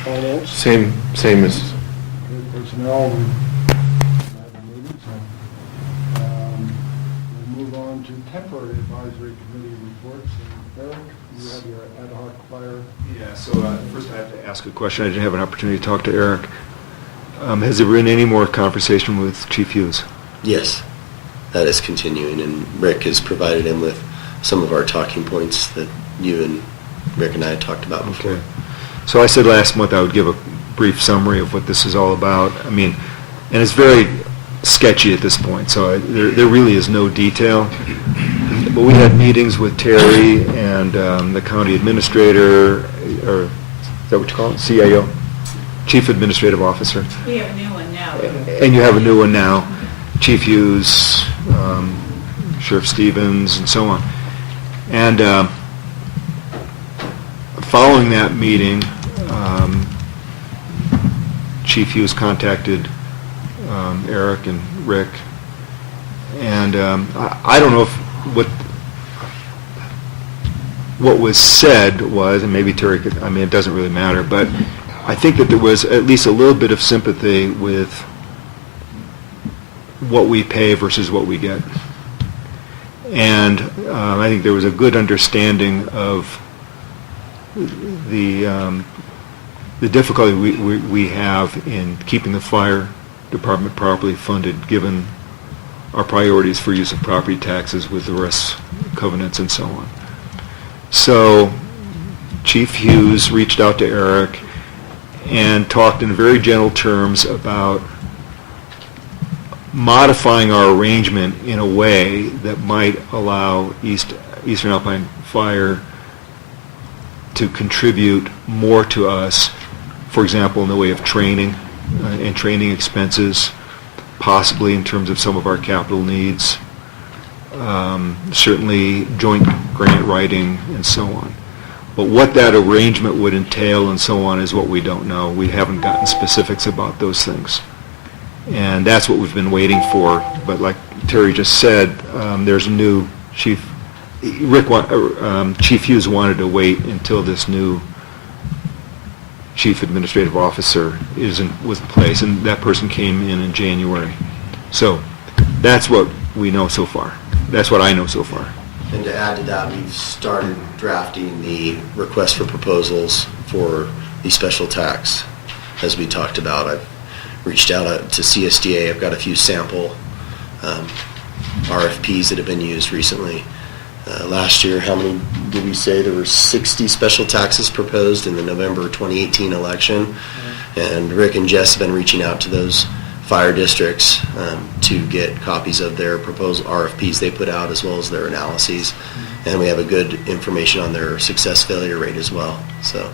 finance, Same as, good personnel, we had a meeting, so we'll move on to temporary advisory committee reports. And Eric, you have your ad hoc fire. Yeah, so first I have to ask a question. I didn't have an opportunity to talk to Eric. Has there been any more conversation with Chief Hughes? Yes, that is continuing, and Rick has provided him with some of our talking points that you and Rick and I had talked about before. Okay. So I said last month I would give a brief summary of what this is all about. And it's very sketchy at this point, so there really is no detail. But we had meetings with Terry and the county administrator, or is that what you call it? CAO? Chief Administrative Officer. We have a new one now. And you have a new one now, Chief Hughes, Sheriff Stevens, and so on. And following that meeting, Chief Hughes contacted Eric and Rick, and I don't know if what was said was, and maybe Terry could, it doesn't really matter, but I think that there was at least a little bit of sympathy with what we pay versus what we get. And I think there was a good understanding of the the difficulty we have in keeping the fire department properly funded, given our priorities for use of property taxes with the rest covenants and so on. So Chief Hughes reached out to Eric and talked in very gentle terms about modifying our arrangement in a way that might allow Eastern Alpine Fire to contribute more to us, for example, in the way of training and training expenses, possibly in terms of some of our capital needs, certainly joint grant writing and so on. But what that arrangement would entail and so on is what we don't know. We haven't gotten specifics about those things. And that's what we've been waiting for. But like Terry just said, there's a new chief. Chief Hughes wanted to wait until this new chief administrative officer was in place, and that person came in January. So that's what we know so far. That's what I know so far. And to add to that, we've started drafting the request for proposals for the special tax, as we talked about. I've reached out to CSDA. I've got a few sample RFPs that have been used recently. Last year, how many did we say? There were 60 special taxes proposed in the November 2018 election. And Rick and Jess have been reaching out to those fire districts to get copies of their proposed RFPs they put out, as well as their analyses. And we have a good information on their success failure rate as well. So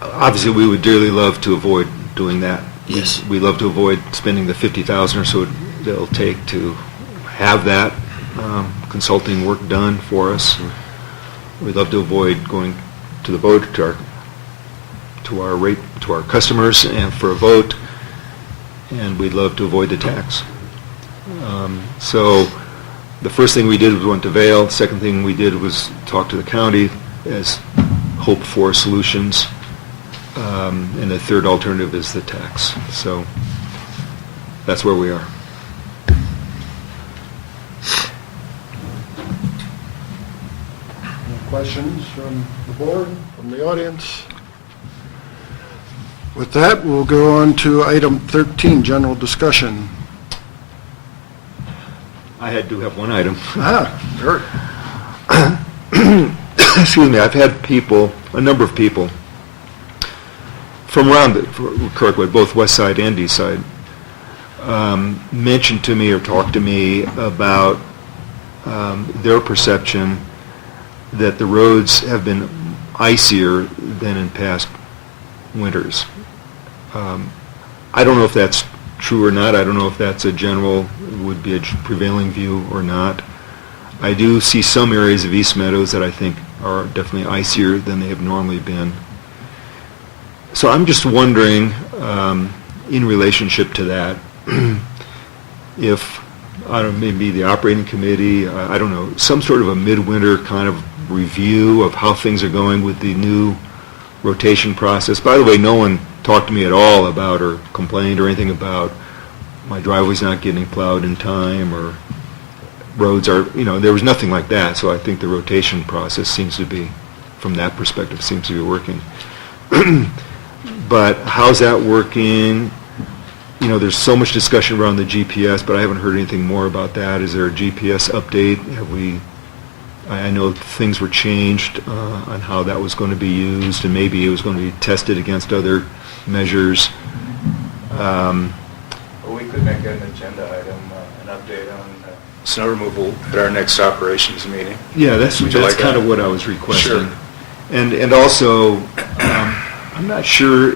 obviously, we would dearly love to avoid doing that. Yes. We love to avoid spending the $50,000 or so that it'll take to have that consulting work done for us. We'd love to avoid going to the vote to our customers and for a vote, and we'd love to avoid the tax. So the first thing we did was went to Vail. The second thing we did was talk to the county as hope for solutions. And the third alternative is the tax. So that's where we are. Any questions from the board, from the audience? With that, we'll go on to item 13, general discussion. I do have one item. Sure. Excuse me, I've had a number of people from around Kirkwood, both west side and east side, mention to me or talk to me about their perception that the roads have been icier than in past winters. I don't know if that's true or not. I don't know if that's would be a prevailing view or not. I do see some areas of East Meadows that I think are definitely icier than they have normally been. So I'm just wondering, in relationship to that, if, I don't know, maybe the operating committee, I don't know, some sort of a midwinter kind of review of how things are going with the new rotation process. By the way, no one talked to me at all about or complained or anything about my driveway's not getting plowed in time or roads are, there was nothing like that. So I think the rotation process seems to be, from that perspective, seems to be working. But how's that working? There's so much discussion around the GPS, but I haven't heard anything more about that. Is there a GPS update? I know things were changed on how that was going to be used, and maybe it was going to be tested against other measures. Well, we could make an agenda item, an update on snow removal at our next operations meeting. Yeah, that's like kind that? of what I was requesting. Sure. And also, I'm not sure